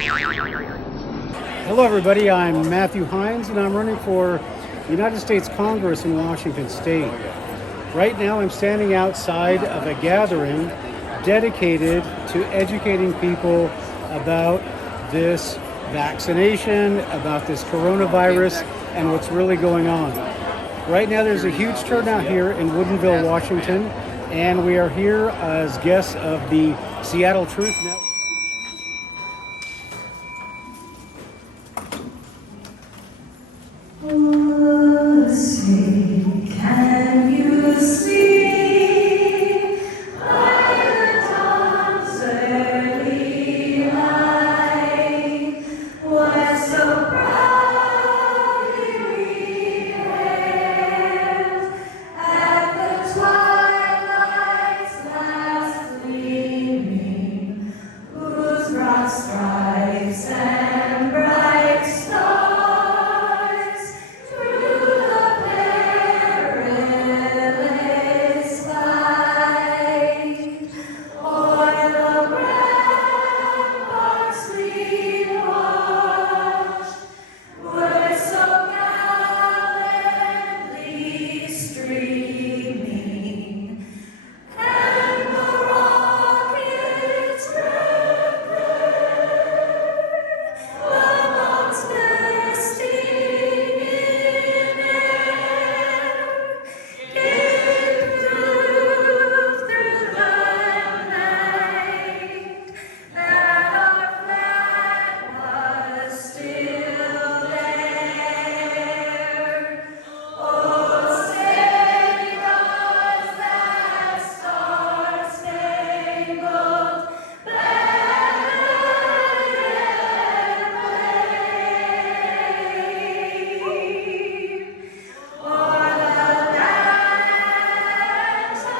Hello everybody, I'm Matthew Hines and I'm running for the United States Congress in Washington State. Right now I'm standing outside of a gathering dedicated to educating people about this vaccination, about this coronavirus, and what's really going on. Right now there's a huge turnout here in Woodinville, Washington, and we are here as guests of the Seattle Truth Network. Can you see by the dawn's early light what so proudly we hailed at the twilight's last gleaming, whose broad stripes and bright stars through the perilous fight o'er the ramparts we watched were so gallantly streaming, and the rocket's red glare amongst bursting in air gave proof through the night that our flag was still there. Oh, say does that star-spangled banner wave o'er the lands of me?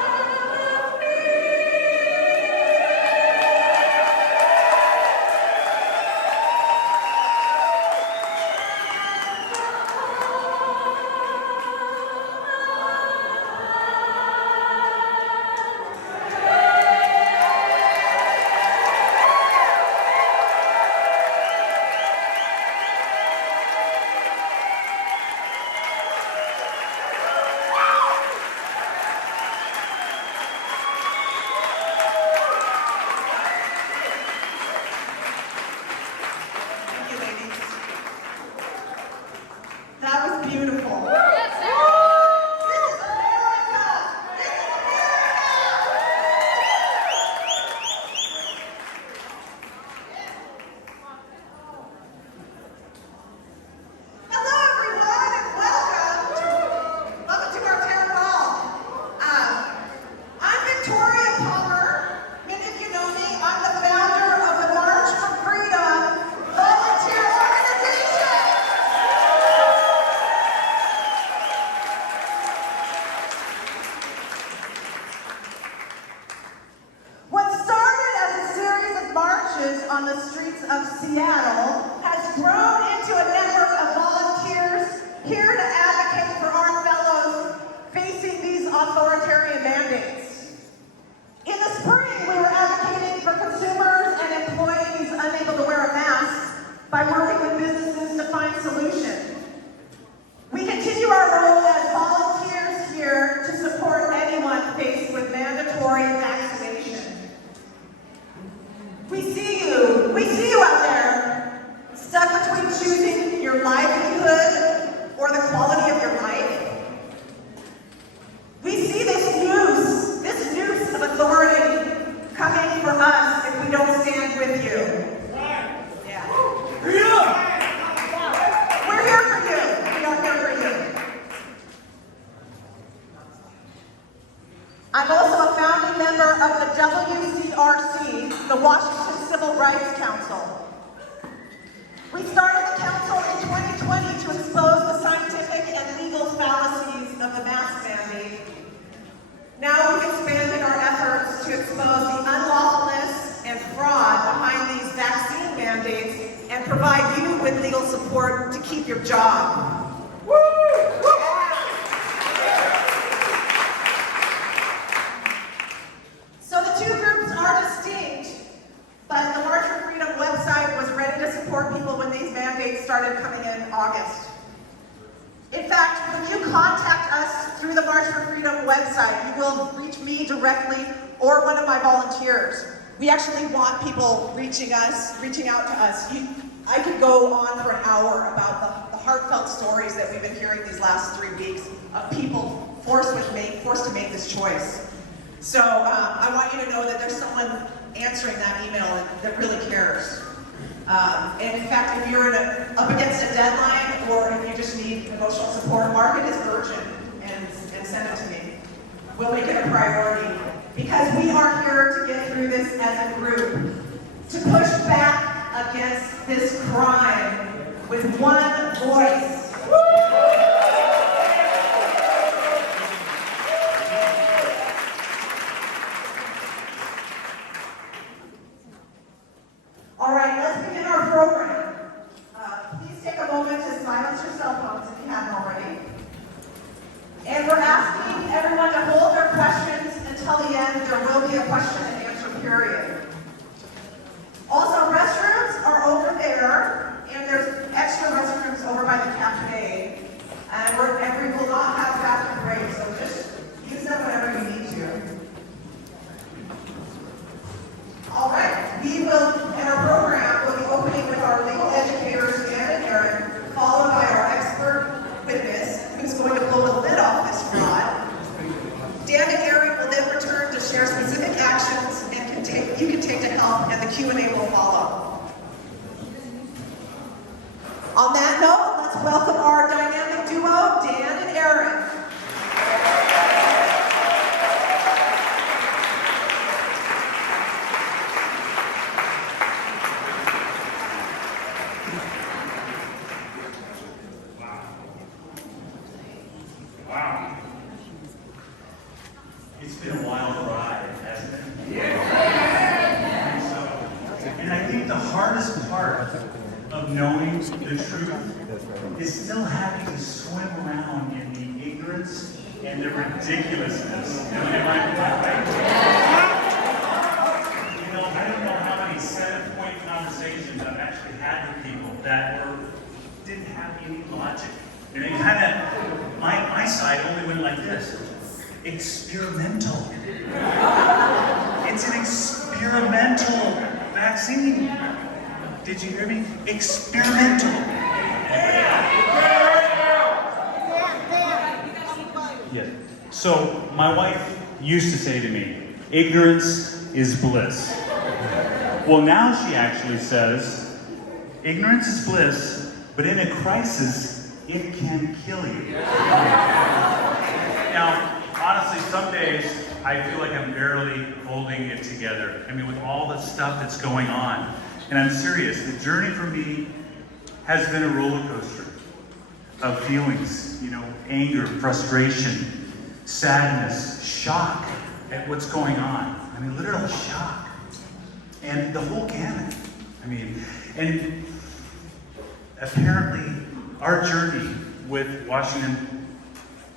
Thank you, ladies. That was beautiful. Hello, everyone, and welcome to our town hall. I'm Victoria Palmer. Many of you know me. I'm the founder of the March for Freedom volunteer organization. What started as a series of marches on the streets of Seattle has grown into a network of volunteers here to advocate for our fellows facing these authoritarian mandates. In the spring, we were advocating for consumers and employees unable to wear a mask by working with businesses to find solutions. We continue our role as volunteers here to support anyone faced with mandatory vaccination. We see you out there, stuck between choosing your livelihood or the quality of your life. We see this noose of authority coming for us if we don't stand with you. Yeah. We're here for you. We are here for you. I'm also a founding member of the WCRC, the Washington Civil Rights Council. We started the council in 2020 to expose the scientific and legal fallacies of the mask mandate. Now we've expanded our efforts to expose the unlawfulness and fraud behind these vaccine mandates and provide you with legal support to keep your job. So the two groups are distinct, but the March for Freedom website was ready me directly or one of my volunteers. We actually want people reaching out to us. I could go on for an hour about the heartfelt stories that we've been hearing these last 3 weeks of people forced to make this choice. So I want you to know that there's someone answering that email that really cares. And in fact, if you're up against a deadline or if you just need emotional support, mark it as urgent and send it to me. We'll make it a priority because we are here to get through this as a group, to push back against this crime with one voice. All right, let's begin our program. Please take a moment to silence your cell phones if you haven't already. And we're asking everyone to hold their questions until the end. There will be a question and answer period. Also, restrooms are over there, and there's extra restrooms over by the cafe. And we will not have bathroom breaks, so just use them whenever you need to. All right, we will, in our program, we'll be opening with our legal educators, Dan and Aaron, followed by our expert witness, who's going to blow the lid off this fraud. Dan and Aaron will then return to share specific actions you can take to help, and the Q&A will follow. On that note, let's welcome our dynamic duo, Dan and Aaron. Wow. It's been a wild ride, hasn't it? And I think the hardest part of knowing the truth is still having to swim around in the ignorance and the ridiculousness. Am I right? You know, I don't know how many 7-point conversations I've actually had with people that didn't have any logic. And it kind of, my side only went like this. Experimental. It's an experimental vaccine. Did you hear me? Experimental. Yeah. So my wife used to say to me, ignorance is bliss. Well, now she actually says, ignorance is bliss, but in a crisis, it can kill you. Now, honestly, some days I feel like I'm barely holding it together. I mean, with all the stuff that's going on. And I'm serious, the journey for me has been a roller coaster of feelings, you know, anger, frustration, sadness, shock at what's going on. I mean, literal shock. And the whole gamut. I mean, and apparently our journey with Washington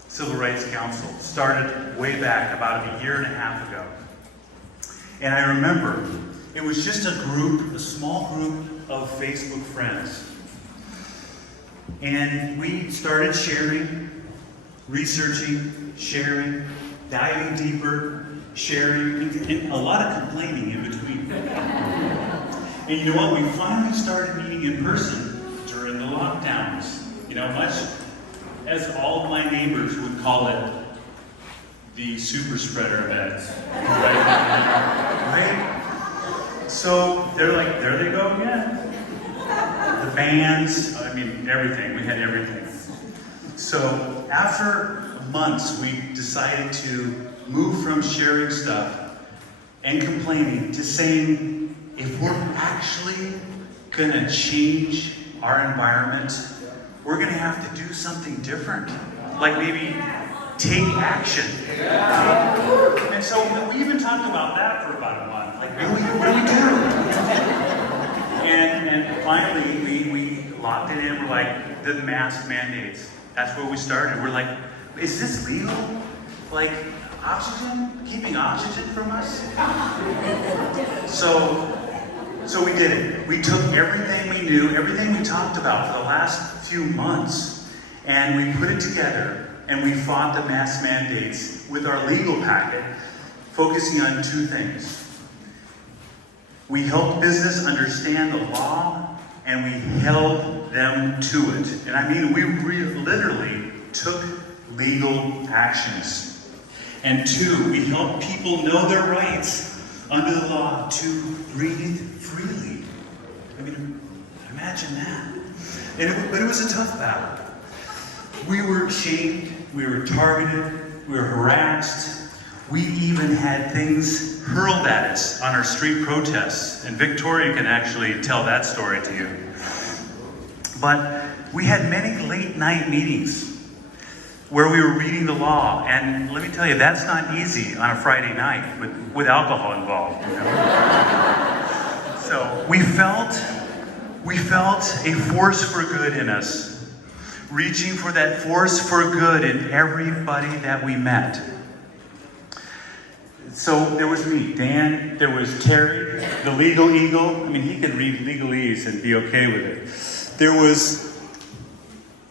Civil Rights Council started way back about a year and a half ago. And I remember it was just a small group of Facebook friends. And we started sharing, researching, sharing, diving deeper, sharing, and a lot of complaining in between. And you know what? We finally started meeting in person during the lockdowns. You know, much as all of my neighbors would call it, the super spreader event. Right? So they're like, there they go again. The bands, I mean, everything. We had everything. So after months, we decided to move from sharing stuff and complaining to saying, if we're actually gonna change our environment, we're gonna have to do something different. Like maybe take action. And so we even talked about that for about a month. Like, what do we do? And finally, we locked it in. We're like, the mask mandates. That's where we started. We're like, is this legal? Like, oxygen? Keeping oxygen from us? So we did it. We took everything we knew, everything we talked about for the last few months, and we put it together, and we fought the mask mandates with our legal packet. focusing on two things. We helped business understand the law, and we held them to it. And I mean, we literally took legal actions. And two, we helped people know their rights under the law to breathe freely. I mean, imagine that. But it was a tough battle. We were shamed, we were targeted, we were harassed. We even had things hurled at us on our street protests. And Victoria can actually tell that story to you. But we had many late night meetings where we were reading the law. And let me tell you, that's not easy on a Friday night with alcohol involved. You know? So we felt a force for good in us, reaching for that force for good in everybody that we met. So there was me, Dan, there was Terry, the legal eagle. I mean, he could read legalese and be okay with it. There was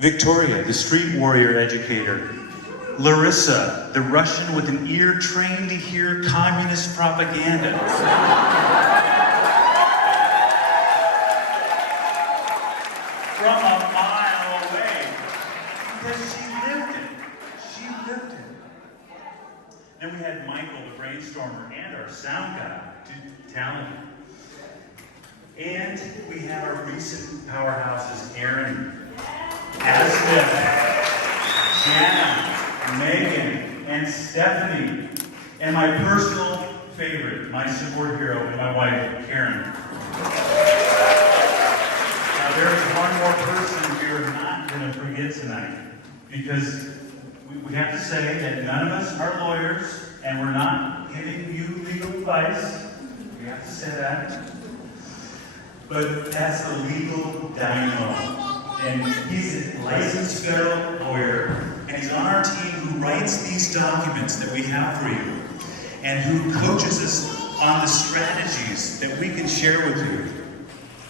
Victoria, the street warrior educator. Larissa, the Russian with an ear trained to hear communist propaganda. From a mile away. Because she lived it. She lived it. Then we had Michael, the brainstormer, and our sound guy, talented. And we had our recent powerhouses, Aaron, Asmith, Jana, Megan, and Stephanie. And my personal favorite, my support hero, and my wife, Karen. Now there's one more person we are not going to forget tonight, because we have to say that none of us are lawyers, and we're not giving you legal advice. We have to say that. But that's a legal dynamo. And he's a licensed federal lawyer, and he's on our team who writes these documents that we have for you, and who coaches us on the strategies that we can share with you.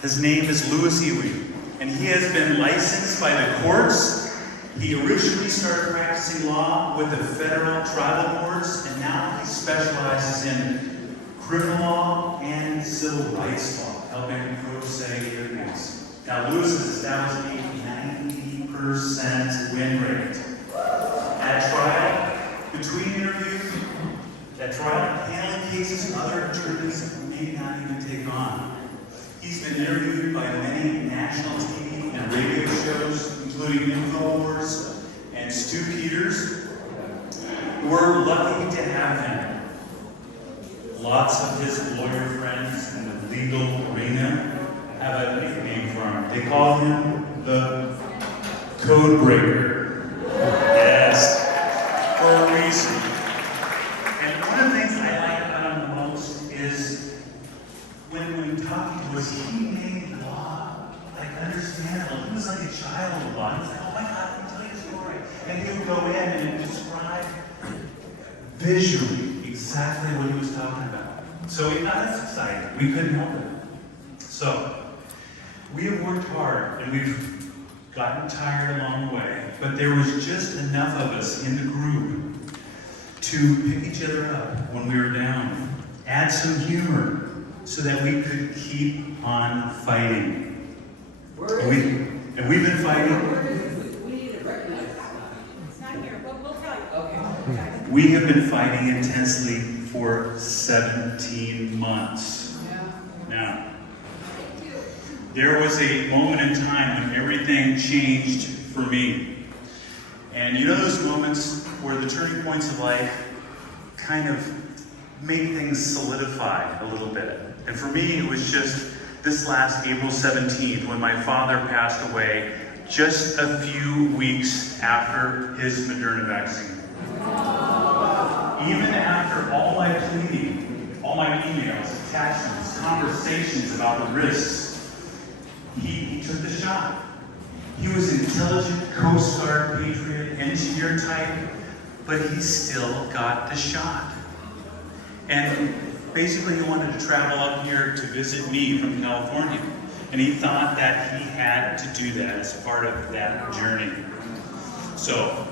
His name is Louis Iwi, and he has been licensed by the courts. He originally started practicing law with the federal tribal courts, and now he specializes in criminal law and civil rights law, helping pro se litigants. Now, Louis has established a 90% win rate. At trial, between interviews, at trial, handling cases other attorneys may not even take on. He's been interviewed by many national TV and radio shows, including InfoWars and Stu Peters. We're lucky to have him. Lots of his lawyer friends in the legal arena have a nickname for him. They call him the Code Breaker. Yes, for a reason. And one of the things I like about him the most is when talking to us, he made law understandable. He was like a child of law. He was like, oh my God, let me tell you a story. And he would go in and describe visually exactly what he was talking about. So we got us excited. We couldn't help it. So we have worked hard, and we've gotten tired along the way, but there was just enough of us in the group to pick each other up when we were down, add some humor so that we could keep on fighting. And we've been fighting. We need to recognize it. It's not here, but we'll tell you. Okay. We have been fighting intensely for 17 months. Now, there was a moment in time when everything changed for me. And you know those moments where the turning points of life kind of make things solidify a little bit. And for me, it was just this last April 17th when my father passed away just a few weeks after his Moderna vaccine. Even after all my pleading, all my emails, attachments, conversations about the risks, he took the shot. He was intelligent, Coast Guard, patriot, engineer type, but he still got the shot. And basically he wanted to travel up here to visit me from California. And he thought that he had to do that as part of that journey. So,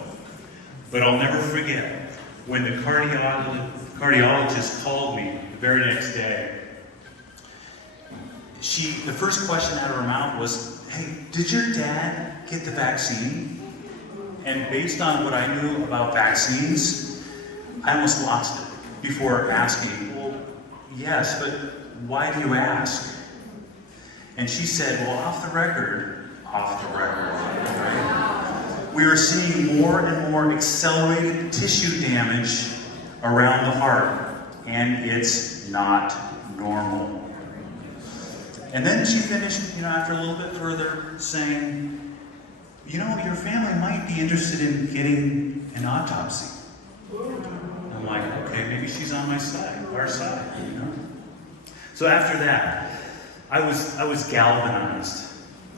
but I'll never forget when the cardiologist called me the very next day. The first question out of her mouth was, "Hey, did your dad get the vaccine?" And based on what I knew about vaccines, I almost lost it before asking, "Well, yes, but why do you ask?" And she said, "Well, off the record, right? We are seeing more and more accelerated tissue damage around the heart, and it's not normal." And then she finished, after a little bit further, saying, "Your family might be interested in getting an autopsy." I'm like, okay, maybe she's on my side, our side, So after that, I was galvanized.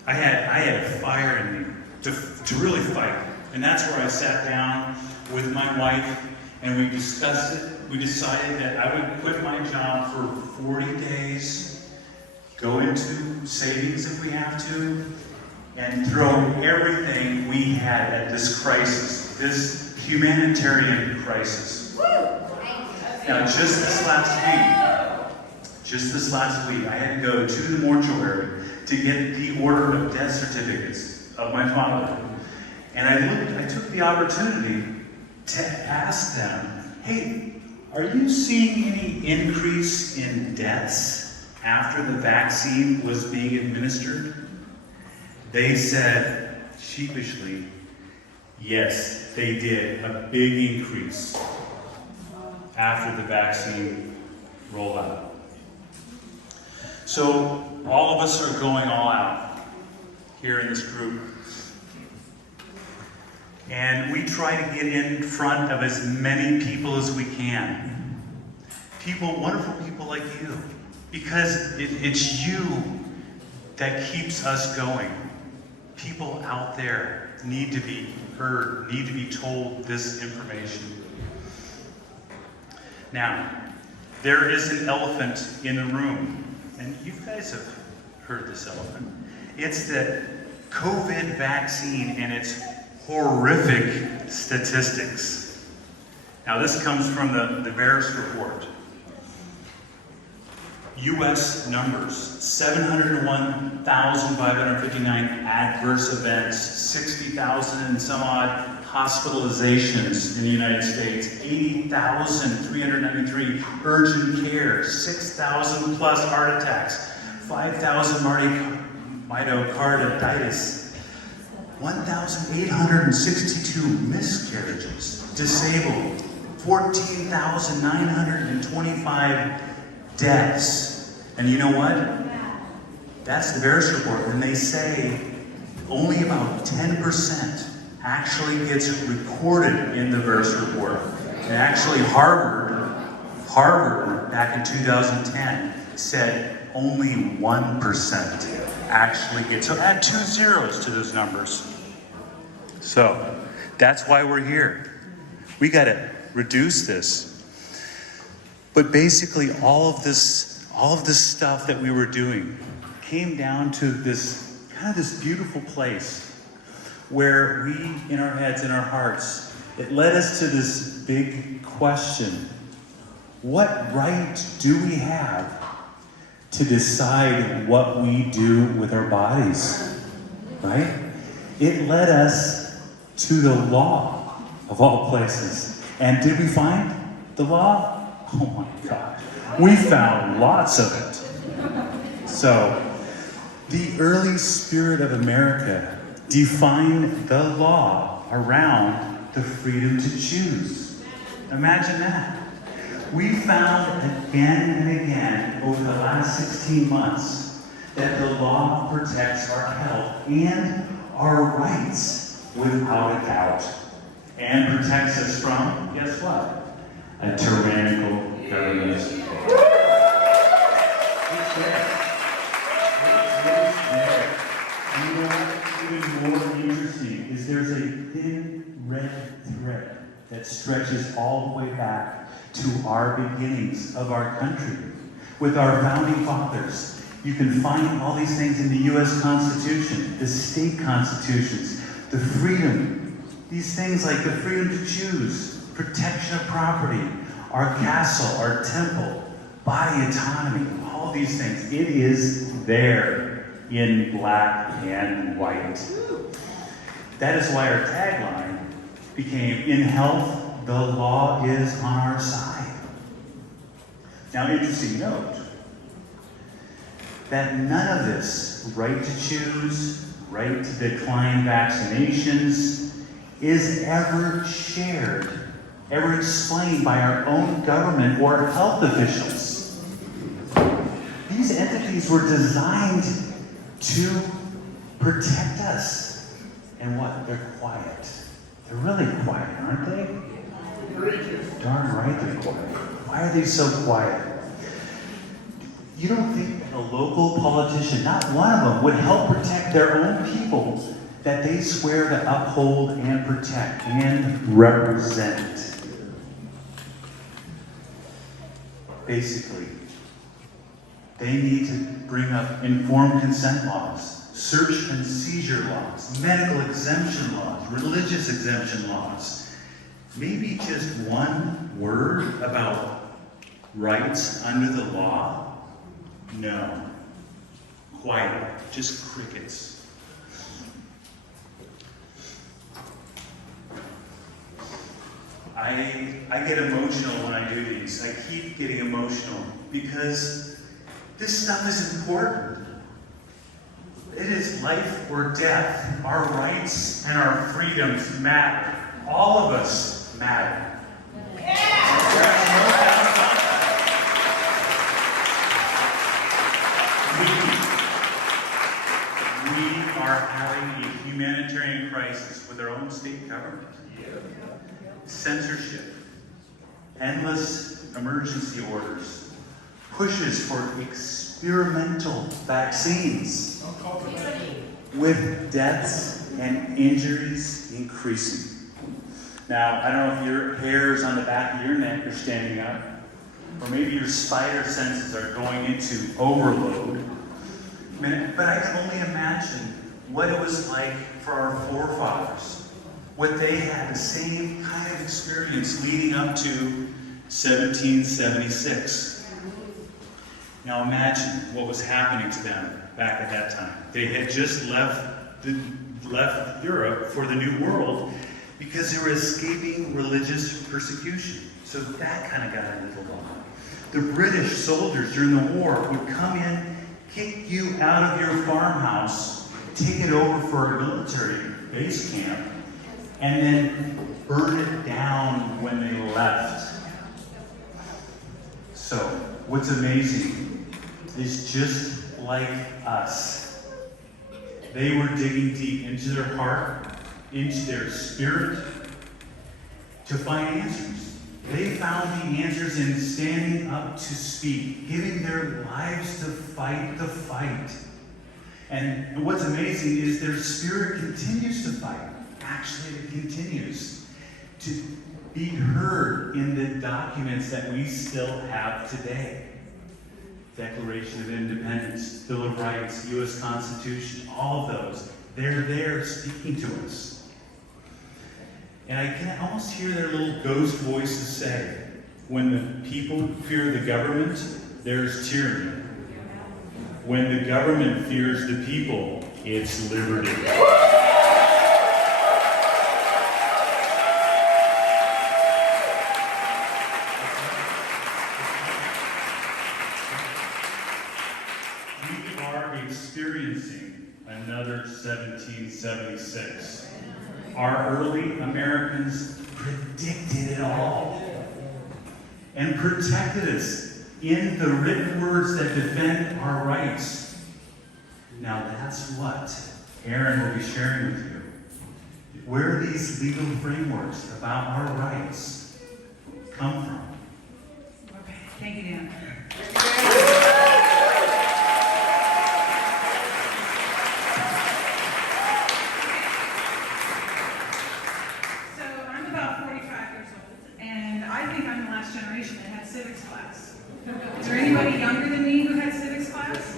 I had fire in me to really fight. And that's where I sat down with my wife and we discussed it. We decided that I would quit my job for 40 days, go into savings if we have to, and throw everything we had at this crisis, this humanitarian crisis. Now, just this last week, I had to go to the mortuary to get the order of death certificates of my father. And I took the opportunity to ask them, "Hey, are you seeing any increase in deaths after the vaccine was being administered?" They said, sheepishly, yes, they did. A big increase after the vaccine rollout. So all of us are going all out here in this group. And we try to get in front of as many people as we can. Wonderful people like you. Because it's you that keeps us going. People out there need to be heard, need to be told this information. Now, there is an elephant in the room, and you guys have heard this elephant. It's the COVID vaccine and its horrific statistics. Now, this comes from the VAERS report. U.S. numbers, 701,559 adverse events, 60,000 and some odd hospitalizations in the United States, 80,393 urgent care, 6,000 plus heart attacks, 5,000 myocarditis, 1,862 miscarriages, disabled, 14,925 deaths. And you know what? That's the VAERS report, and they say only about 10% actually gets recorded in the VAERS report. And actually Harvard back in 2010 said only 1% actually gets. So add 2 zeros to those numbers. So that's why we're here. We got to reduce this. But basically, all of this stuff that we were doing came down to this beautiful place where we, in our heads, in our hearts, it led us to this big question: what right do we have to decide what we do with our bodies? Right? It led us to the law of all places. And did we find the law? Oh my God, we found lots of it. So, the early spirit of America defined the law around the freedom to choose. Imagine that. We found again and again over the last 16 months that the law protects our health and our rights without a doubt. And protects us from, guess what? A tyrannical government. It's there. It's there. And you know what's even more interesting is there's a thin red thread that stretches all the way back to our beginnings of our country. With our founding fathers, you can find all these things in the U.S. Constitution, the state constitutions, the freedom. These things like the freedom to choose, protection of property, our castle, our temple, body autonomy, all these things. It is there in black and white. That is why our tagline became, in health, the law is on our side. Now, interesting note, that none of this, right to choose, right to decline vaccinations, is ever shared, ever explained by our own government or health officials. These entities were designed to protect us. And what? They're quiet. They're really quiet, aren't they? Darn right they're quiet. Why are they so quiet? You don't think that a local politician, not one of them, would help protect their own people that they swear to uphold and protect and represent? Basically, they need to bring up informed consent laws, search and seizure laws, medical exemption laws, religious exemption laws. Maybe just one word about rights under the law? No. Quiet. Just crickets. I get emotional when I do these. I keep getting emotional because this stuff is important. It is life or death. Our rights and our freedoms matter. All of us matter. We are having a humanitarian crisis with our own state government. Censorship, endless emergency orders, pushes for experimental vaccines, with deaths and injuries increasing. Now, I don't know if your hairs on the back of your neck are standing up, or maybe your spider senses are going into overload. But I can only imagine what it was like for our forefathers. What they had, the same kind of experience leading up to 1776. Now imagine what was happening to them back at that time. They had just left Europe for the New World because they were escaping religious persecution. So that kind of got a little on. The British soldiers during the war would come in, kick you out of your farmhouse, take it over for a military base camp, and then burn it down when they left. So, what's amazing is just like us, they were digging deep into their heart, into their spirit, to find answers. They found the answers in standing up to speak, giving their lives to fight the fight. And what's amazing is their spirit continues to fight. Actually, it continues to be heard in the documents that we still have today. Declaration of Independence, Bill of Rights, U.S. Constitution, all of those. They're there speaking to us. And I can almost hear their little ghost voices say, when the people fear the government, there's tyranny. When the government fears the people, it's liberty. Experiencing another 1776. Our early Americans predicted it all and protected us in the written words that defend our rights. Now that's what Aaron will be sharing with you. Where these legal frameworks about our rights come from. Okay, thank you, Dan. So I'm about 45 years old, and I think I'm the last generation that had civics class. Is there anybody younger than me who had civics class?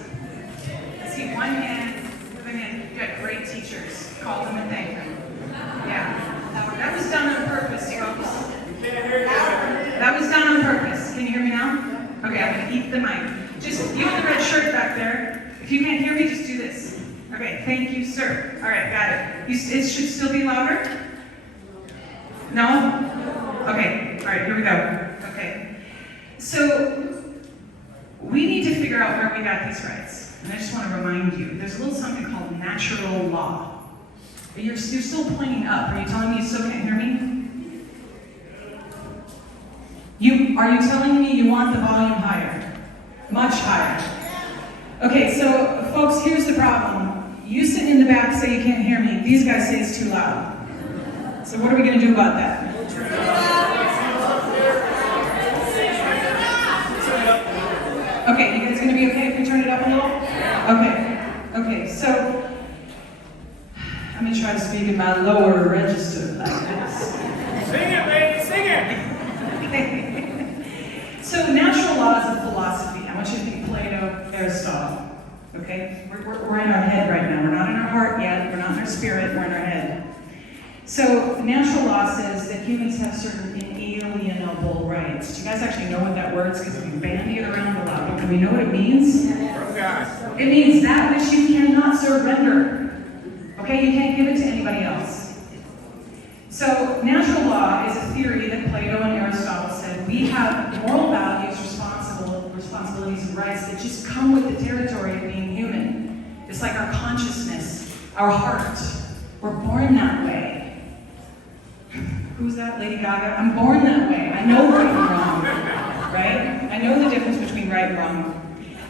I see one hand. You've got great teachers. Call them and thank them. Yeah, that was done on purpose, folks. That was done on purpose. If you can't hear me, just do this. Okay, thank you, sir. All right, got it. It should still be louder? No? Okay, all right, here we go. Okay. So, we need to figure out where we got these rights. And I just want to remind you, there's a little something called natural law. You're still playing up. Are you telling me you still can't hear me? Are you telling me you want the volume higher? Much higher. Okay, so folks, here's the problem. You sitting in the back say you can't hear me. These guys say it's too loud. So what are we going to do about that? Okay, you guys going to be okay if we turn it up a little? Okay, so I'm going to try to speak in my lower register like this. Sing it, lady, sing it! So natural law is a philosophy. I want you to think Plato, Aristotle. Okay? We're in our head right now. We're not in our heart yet. We're not in our spirit. We're in our head. So natural law says that humans have certain inalienable rights. Do you guys actually know what that word is? Because we bandy it around a lot. But do we know what it means? It means that which you cannot surrender. Okay? You can't give it to anybody else. So natural law is a theory that Plato and Aristotle said we have moral values, responsibilities, and rights that just come with the territory of being human. It's like our consciousness, our heart. We're born that way. Who's that? Lady Gaga? I'm born that way. I know right and wrong, right? I know the difference between right and wrong.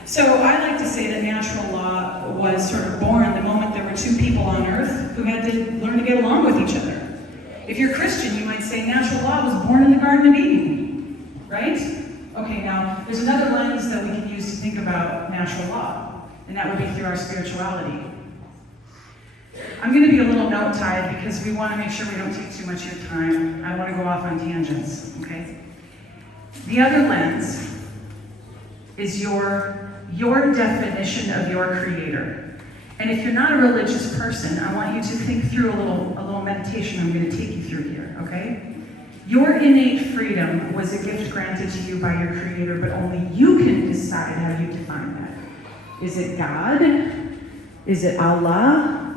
So I like to say that natural law was sort of born the moment there were two people on earth who had to learn to get along with each other. If you're Christian, you might say natural law was born in the Garden of Eden, right? Okay, now, there's another lens that we can use to think about natural law, and that would be through our spirituality. I'm going to be a little note-tied because we want to make sure we don't take too much of your time. I want to go off on tangents, okay? The other lens is your definition of your creator. And if you're not a religious person, I want you to think through a little meditation I'm going to take you through here, okay? Your innate freedom was a gift granted to you by your creator, but only you can decide how you define that. Is it God? Is it Allah?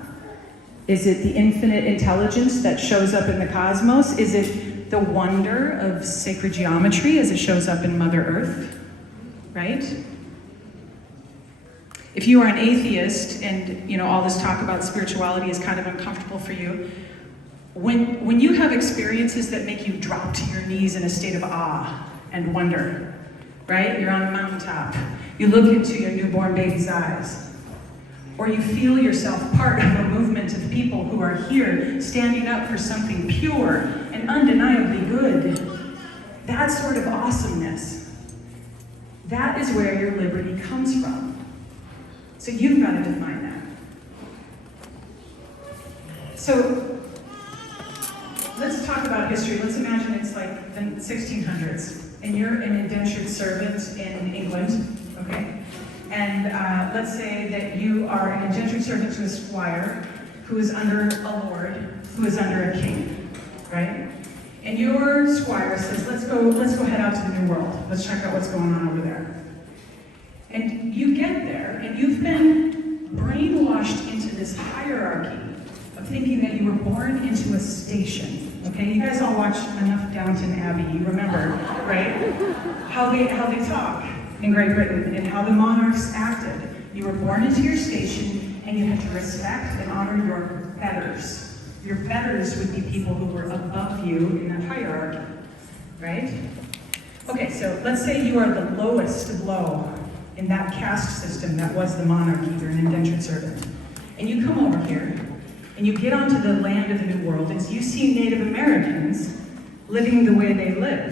Is it the infinite intelligence that shows up in the cosmos? Is it the wonder of sacred geometry as it shows up in Mother Earth? Right? If you are an atheist and all this talk about spirituality is kind of uncomfortable for you, when you have experiences that make you drop to your knees in a state of awe and wonder, right? You're on a mountaintop. You look into your newborn baby's eyes. Or you feel yourself part of a movement of people who are here standing up for something pure and undeniably good. That sort of awesomeness. That is where your liberty comes from. So you've got to define that. So let's talk about history. Let's imagine it's like the 1600s, and you're an indentured servant in England, okay? And let's say that you are an indentured servant to a squire who is under a lord, who is under a king, right? And your squire says, let's go head out to the New World. Let's check out what's going on over there. And you get there, and you've been brainwashed into this hierarchy of thinking that you were born into a station. Okay, you guys all watch enough Downton Abbey. You remember, right? How they talk in Great Britain and how the monarchs acted. You were born into your station, and you had to respect and honor your betters. Your betters would be people who were above you in that hierarchy, right? Okay, so let's say you are the lowest low in that caste system that was the monarchy. You're an indentured servant. And you come over here, and you get onto the land of the New World, and you see Native Americans living the way they live.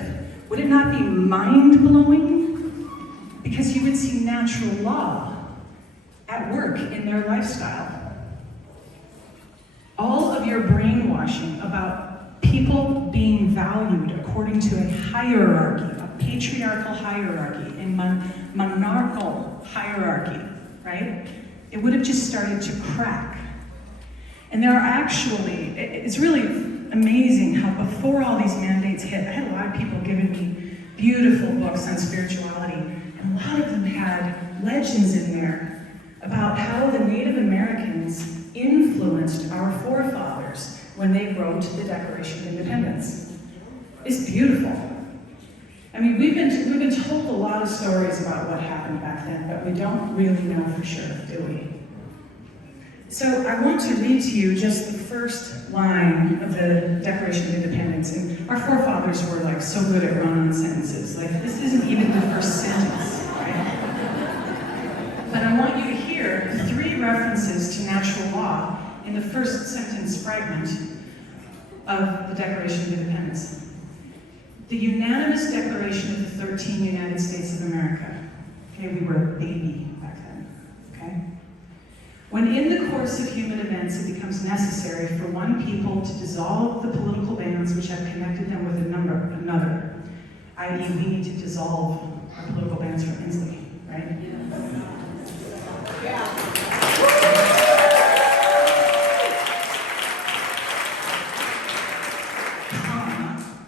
Would it not be mind-blowing? Because you would see natural law at work in their lifestyle. All of your brainwashing about people being valued according to a hierarchy, a patriarchal hierarchy, and monarchical hierarchy, right? It would have just started to crack. And there are actually, it's really amazing how before all these mandates hit, I had a lot of people giving me beautiful books on spirituality, and a lot of them had legends in there about how the Native Americans influenced our forefathers when they wrote the Declaration of Independence. It's beautiful. I mean, we've been told a lot of stories about what happened back then, but we don't really know for sure, do we? So I want to read to you just the first line of the Declaration of Independence. And our forefathers were like so good at run-on sentences. Like, this isn't even the first sentence, right? But I want you to hear 3 references to natural law in the first sentence fragment of the Declaration of Independence. The unanimous declaration of the 13 United States of America. Okay, we were a baby back then, okay? When in the course of human events it becomes necessary for one people to dissolve the political bands which have connected them with another, i.e. we need to dissolve our political bands from Inslee, right? Yeah.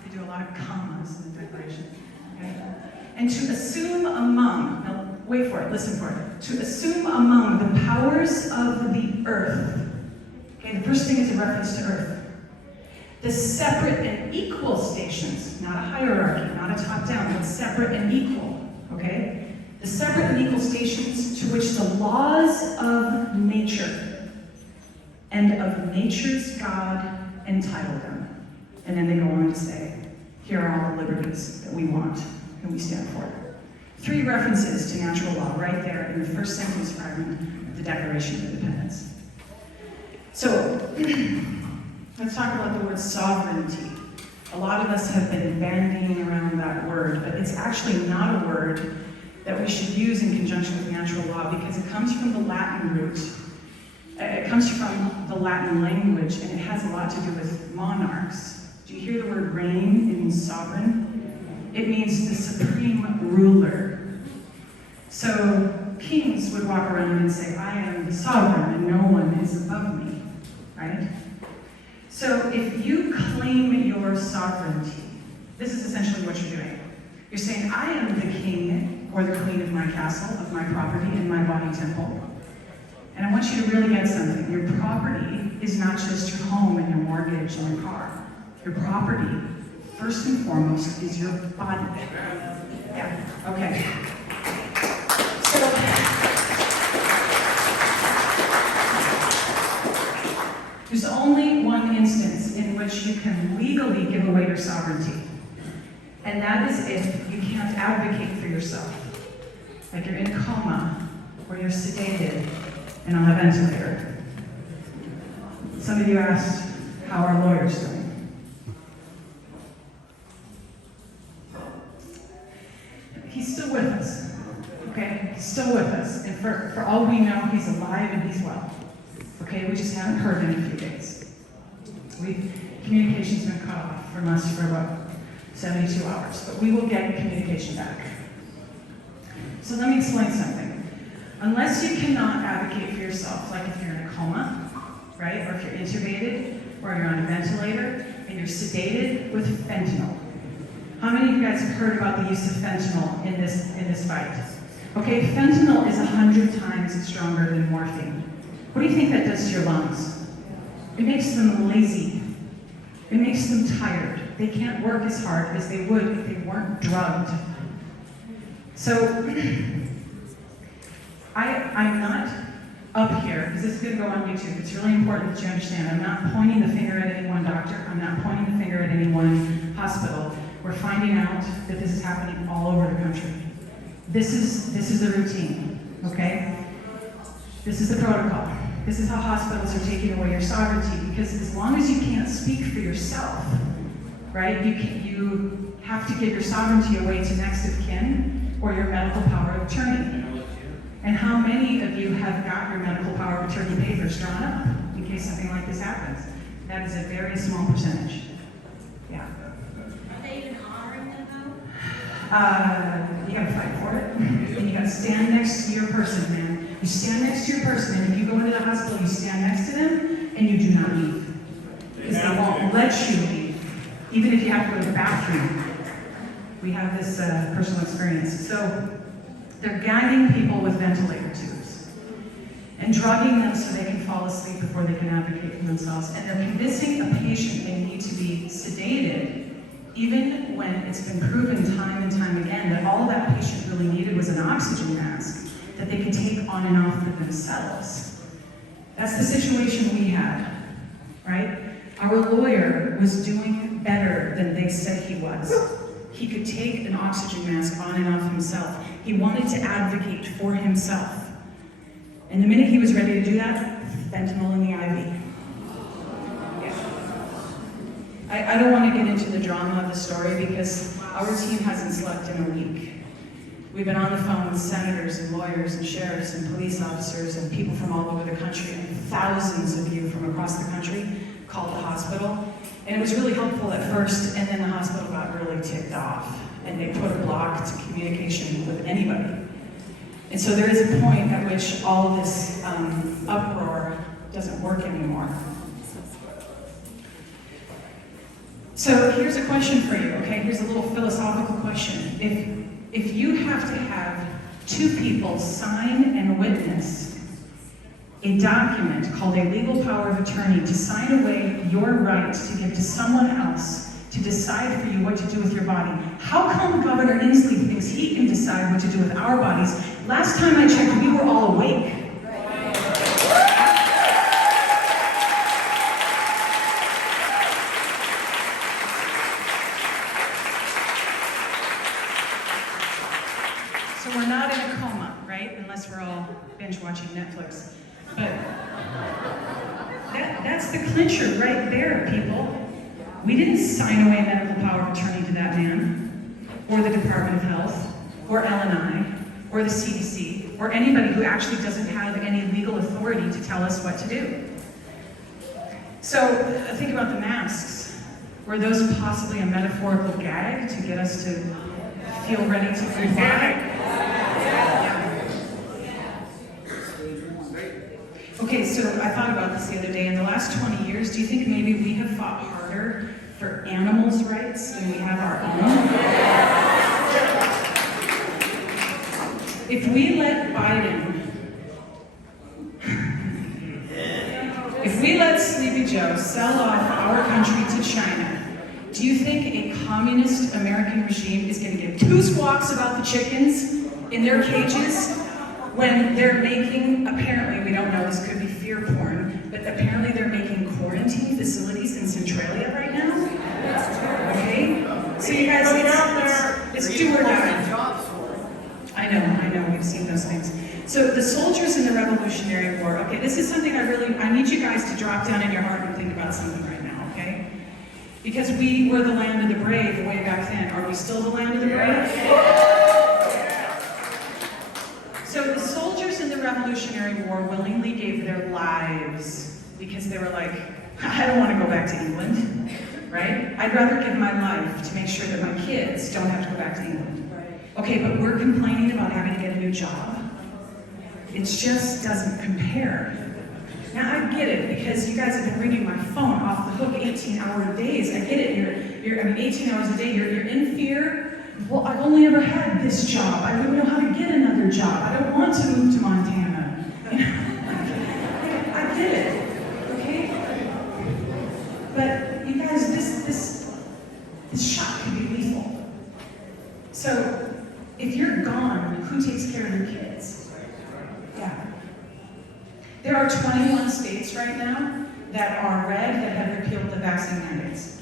They do a lot of commas in the Declaration, okay? And to assume among, now wait for it, listen for it, to assume among the powers of the earth, okay, the first thing is a reference to earth, the separate and equal stations, not a hierarchy, not a top-down, but separate and equal, okay? The separate and equal stations to which the laws of nature and of nature's God entitle them. And then they go on to say, here are all the liberties that we want and we stand for. 3 references to natural law right there in the first sentence fragment of the Declaration of Independence. So, let's talk about the word sovereignty. A lot of us have been bandying around that word, but it's actually not a word that we should use in conjunction with natural law because it comes from the Latin root. It comes from the Latin language, and it has a lot to do with monarchs. Do you hear the word reign? It means sovereign. It means the supreme ruler. So kings would walk around and say, I am the sovereign and no one is above me, right? So if you claim your sovereignty, this is essentially what you're doing. You're saying, I am the king or the queen of my castle, of my property, and my body temple. And I want you to really get something. Your property is not just your home and your mortgage and your car. Your property, first and foremost, is your body. Yeah, okay. So, there's only one instance in which you can legally give away your sovereignty. And that is if you can't advocate for yourself. Like you're in a coma, or you're sedated and on a ventilator. Some of you asked, how are lawyers doing? He's still with us, okay? He's still with us. And for all we know, he's alive and he's well. Okay, we just haven't heard in a few days. Communication's been cut off from us for about 72 hours, but we will get communication back. So let me explain something. Unless you cannot advocate for yourself, like if you're in a coma, right? Or if you're intubated, or you're on a ventilator, and you're sedated with fentanyl. How many of you guys have heard about the use of fentanyl in this fight? Okay, fentanyl is 100 times stronger than morphine. What do you think that does to your lungs? It makes them lazy. It makes them tired. They can't work as hard as they would if they weren't drugged. So, I'm not up here, because this is going to go on YouTube. It's really important that you understand. I'm not pointing the finger at any one doctor. I'm not pointing the finger at any one hospital. We're finding out that this is happening all over the country. This is the routine, okay? This is the protocol. This is how hospitals are taking away your sovereignty, because as long as you can't speak for yourself, right, you have to give your sovereignty away to next of kin or your medical power of attorney. And how many of you have got your medical power of attorney papers drawn up in case something like this happens? That is a very small percentage. Yeah. Are they even honoring them though? You gotta fight for it. And you gotta stand next to your person, man. You stand next to your person, and if you go into the hospital, you stand next to them, and you do not leave. Because they won't let you leave, even if you have to go to the bathroom. We have this personal experience. So they're gagging people with ventilator tubes. and drugging them so they can fall asleep before they can advocate for themselves. And they're convincing a patient they need to be sedated, even when it's been proven time and time again that all that patient really needed was an oxygen mask that they could take on and off for themselves. That's the situation we had, right? Our lawyer was doing better than they said he was. He could take an oxygen mask on and off himself. He wanted to advocate for himself. And the minute he was ready to do that, fentanyl in the IV. Yeah. I don't want to get into the drama of the story because our team hasn't slept in a week. We've been on the phone with senators and lawyers and sheriffs and police officers and people from all over the country, and thousands of you from across the country called the hospital. And it was really helpful at first, and then the hospital got really ticked off, and they put a block to communication with anybody. And so there is a point at which all of this uproar doesn't work anymore. So here's a question for you, okay? Here's a little philosophical question. If you have to have two people sign and witness a document called a legal power of attorney to sign away your right to give to someone else to decide for you what to do with your body, how come Governor Inslee thinks he can decide what to do with our bodies? Last time I checked, we were all awake. So we're not in a coma, right? Unless we're all binge watching Netflix. But that's the clincher right there, people. We didn't sign away medical power of attorney to that man, or the Department of Health, or L&I, or the CDC, or anybody who actually doesn't have any legal authority to tell us what to do. So think about the masks. Were those possibly a metaphorical gag to get us to feel ready to comply? Okay, so I thought about this the other day. In the last 20 years, do you think maybe we have fought harder for animals' rights than we have our own? If we let Sleepy Joe sell off our country to China, do you think a communist American regime is going to give two squawks about the chickens in their cages when they're making, apparently, we don't know, this could be fear porn, but apparently they're making quarantine facilities in Centralia right now? Okay? So you guys, it's do or die. I know, we've seen those things. So the soldiers in the Revolutionary War, okay, this is something I need you guys to drop down in your heart and think about something right now, okay? Because we were the land of the brave way back then. Are we still the land of the brave? So the soldiers in the Revolutionary War willingly gave their lives because they were like, I don't want to go back to England, right? I'd rather give my life to make sure that my kids don't have to go back to England. Okay, but we're complaining about having to get a new job. It just doesn't compare. Now I get it, because you guys have been reading my phone off the hook 18-hour days. I get it, you're 18 hours a day, you're in fear. Well, I've only ever had this job. I don't know how to get another job. I don't want to move to Montana. You know? I get it, okay? But you guys, this shot can be lethal. So if you're gone, who takes care of your kids? Yeah. There are 21 states right now that are red that have repealed the vaccine mandates.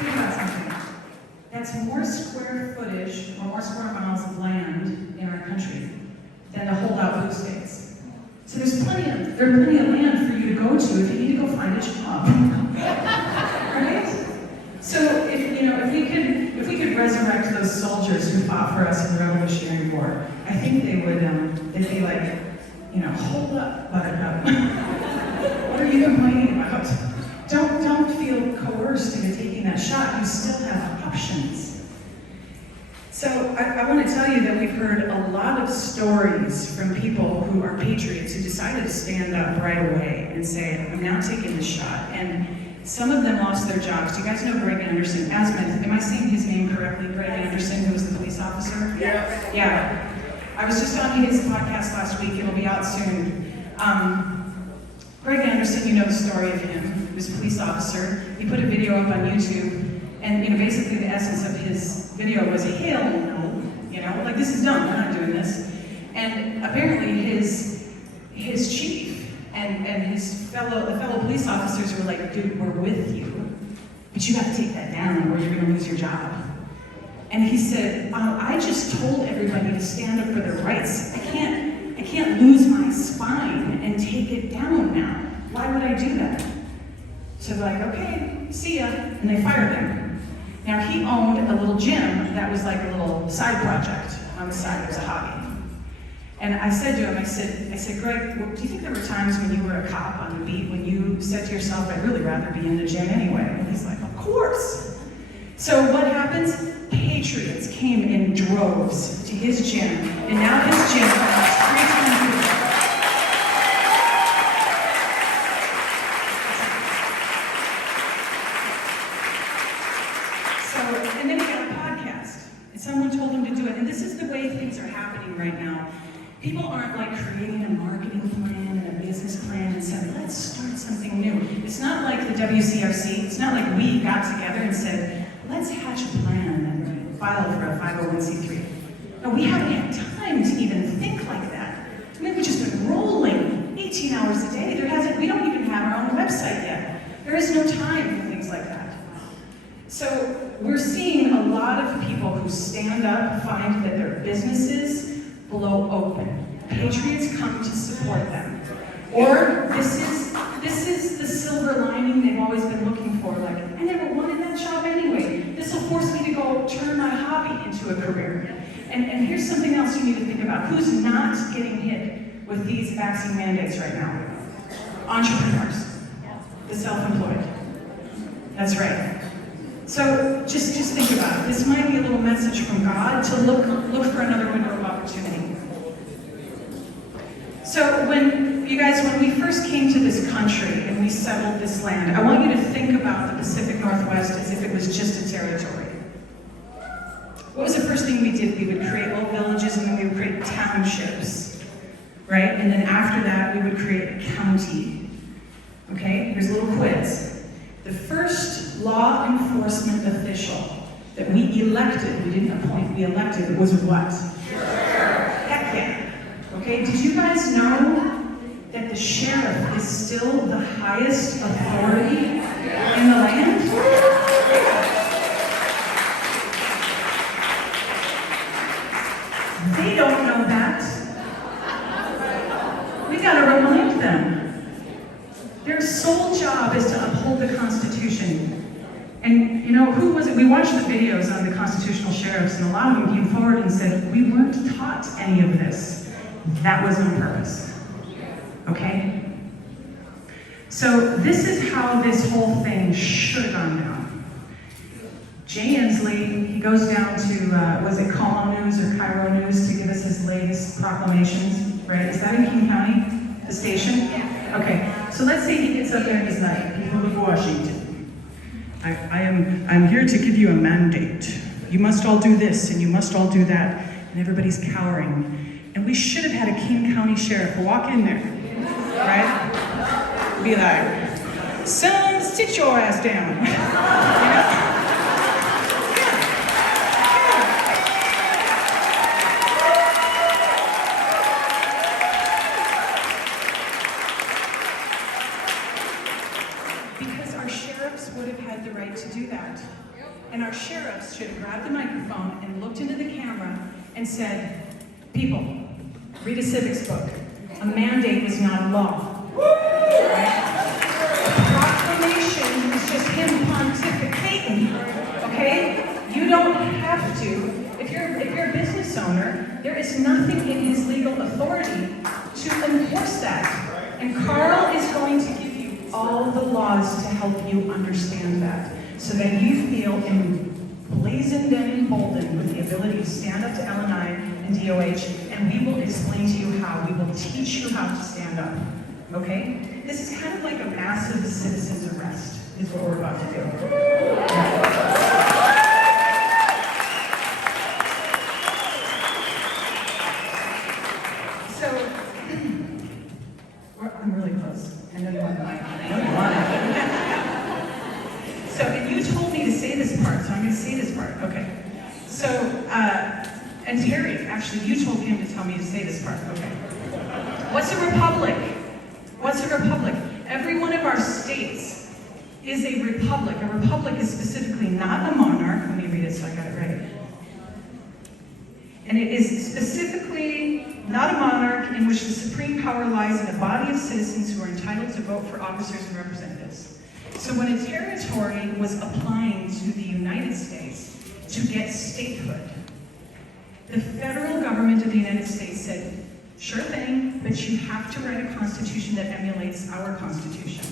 Think about something. That's more square footage or more square miles of land in our country than the holdout blue states. So there's plenty of land for you to go to if you need to go find a job. Right? So if we could resurrect those soldiers who fought for us in the Revolutionary War, I think they would they'd be like, hold up, buttercup. What are you complaining about? Don't feel coerced into taking that shot. You still have options. So I want to tell you that we've heard a lot of stories from people who are patriots who decided to stand up right away and say, I'm now taking the shot. And Some of them lost their jobs. Do you guys know Greg Anderson? Asmith, am I saying his name correctly? Greg Anderson, who was the police officer? Yes. Yeah. I was just on his podcast last week. It'll be out soon. Greg Anderson, you know the story of him. He was a police officer. He put a video up on YouTube, and basically the essence of his video was, hell no, like this is dumb, we're not doing this. And apparently his chief and the fellow police officers were like, dude, we're with you, but you gotta take that down or you're gonna lose your job. And he said, I just told everybody to stand up for their rights. I can't lose my spine and take it down now. Why would I do that? So they're like, okay, see ya, and they fired him. Now he owned a little gym that was like a little side project on the side. It was a hobby. And I said to him, I said, Greg, do you think there were times when you were a cop on the beat when you said to yourself, I'd really rather be in the gym anyway? And he's like, of course. So what happens? Patriots came in droves to his gym, and now his gym has 3 times bigger. So, and then he got a podcast, and someone told him to do it, and this is the way things are happening right now. People aren't like creating a marketing plan and a business plan and saying, let's start something new. It's not like the WCRC, it's not like we got together and said, let's hatch a plan and file for a 501c3. No, we haven't had time to even think like that. I mean, we've just been rolling 18 hours a day. We don't even have our own website yet. There is no time for things like that. So we're seeing a lot of people who stand up find that their businesses blow open. Patriots come to support them. Or this is the silver lining they've always been looking for. Like, I never wanted that job anyway. This will force me to go turn my hobby into a career. And here's something else you need to think about. Who's not getting hit with these vaccine mandates right now? Entrepreneurs. The self-employed. That's right. So just think about it. This might be a little message from God to look for another window of opportunity. So when we first came to this country and we settled this land, I want you to think about the Pacific Northwest as if it was just a territory. What was the first thing we did? We would create little villages and then we would create townships, right? And then after that, we would create a county. Okay, here's a little quiz. The first law enforcement official that we elected, we didn't appoint, we elected, was what? Heck yeah. Okay, did you guys know that the sheriff is still the highest authority in the land? They don't know that. We gotta remind them. Their sole job is to uphold the Constitution. And who was it? We watched the videos on the constitutional sheriffs, and a lot of them came forward and said, we weren't taught any of this. That was on purpose. Okay? So this is how this whole thing should have gone down. Jay Inslee, he goes down to, was it Como News or Cairo News to give us his latest proclamations, right? Is that in King County, the station? Yeah. Okay, so let's say he gets up there and he's like, people of Washington, I'm here to give you a mandate. You must all do this and you must all do that. And everybody's cowering. And we should have had a King County sheriff walk in there, right? Be like, son, sit your ass down. Because our sheriffs would have had the right to do that. And our sheriffs should have grabbed the microphone and looked into the camera and said, people, read a civics book. A mandate is not a law. Right? A proclamation is just him pontificating. Okay? You don't have to. If you're a business owner, there is nothing in his legal authority to enforce that. And Carl is going to give you all the laws to help you understand that, so that you feel emblazoned and emboldened with the ability to stand up to LNI and DOH, and we will explain to you how. We will teach you how to stand up, okay? This is kind of like a massive citizen's arrest. is what we're about to do. So, I'm really close. I know you want the mic. I know you want it. So, and you told me to say this part, so I'm going to say this part. Okay. So, and Terry, actually, you told him to tell me to say this part. Okay. What's a republic? What's a republic? Every one of our states is a republic. A republic is specifically not a monarch. Let me read it so I got it right. And it is specifically not a monarch in which the supreme power lies in a body of citizens who are entitled to vote for officers and representatives. So when a territory was applying to the United States to get statehood, the federal government of the United States said, sure thing, but you have to write a constitution that emulates our constitution.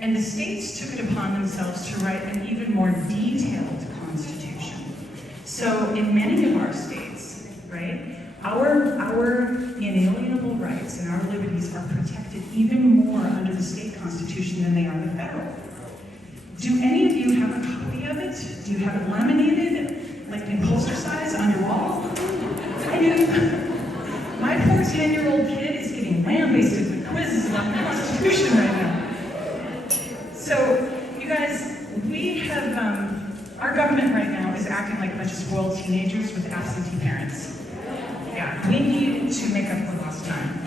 And the states took it upon themselves to write an even more detailed constitution. So in many of our states, right, our inalienable rights and our liberties are protected even more under the state constitution than they are the federal. Do any of you have a copy of it? Do you have it laminated, like in poster size on your wall? I do. My poor 10-year-old kid is getting lambasted with quizzes about the Constitution right now. So, you guys, we have, our government right now is acting like a bunch of spoiled teenagers with absentee parents. Yeah, we need to make up for lost time.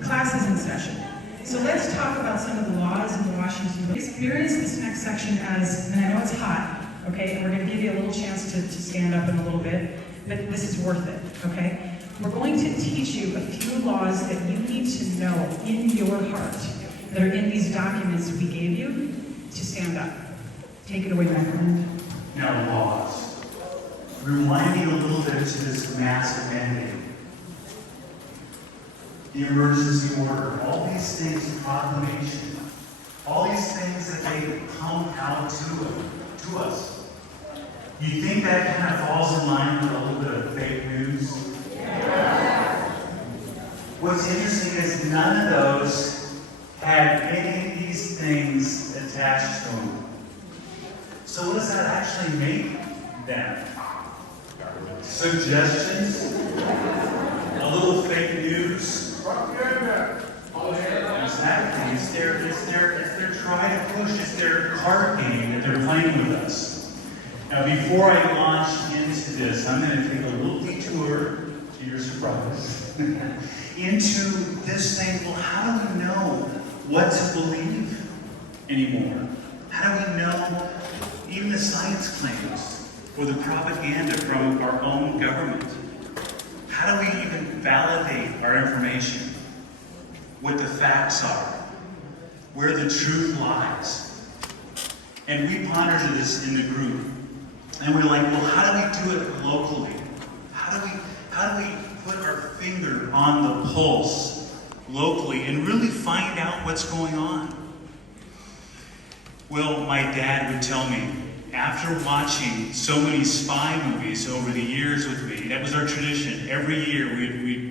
Class is in session. So let's talk about some of the laws in the Washington. Experience this next section as, and I know it's hot, okay, and we're going to give you a little chance to stand up in a little bit, but this is worth it, okay? We're going to teach you a few laws that you need to know in your heart that are in these documents we gave you to stand up. Take it away, my friend. Now, laws. Rewinding a little bit to this massive mandate. The emergency order, all these things, proclamation, all these things that they come out to us. You think that kind of falls in line with a little bit of fake news? Yeah. What's interesting is none of those had any of these things attached to them. So what does that actually make them? Suggestions? A little fake news? Exactly. It's their try to push. It's their card game that they're playing with us. Now, before I launch into this, I'm going to take a little detour, to your surprise, into this thing. Well, how do we know what to believe anymore? How do we know even the science claims or the propaganda from our own government? How do we even validate our information? What the facts are? Where the truth lies? And we pondered this in the group. And we're like, well, how do we do it locally? How do we put our finger on the pulse locally and really find out what's going on? Well, my dad would tell me, after watching so many spy movies over the years with me, that was our tradition. Every year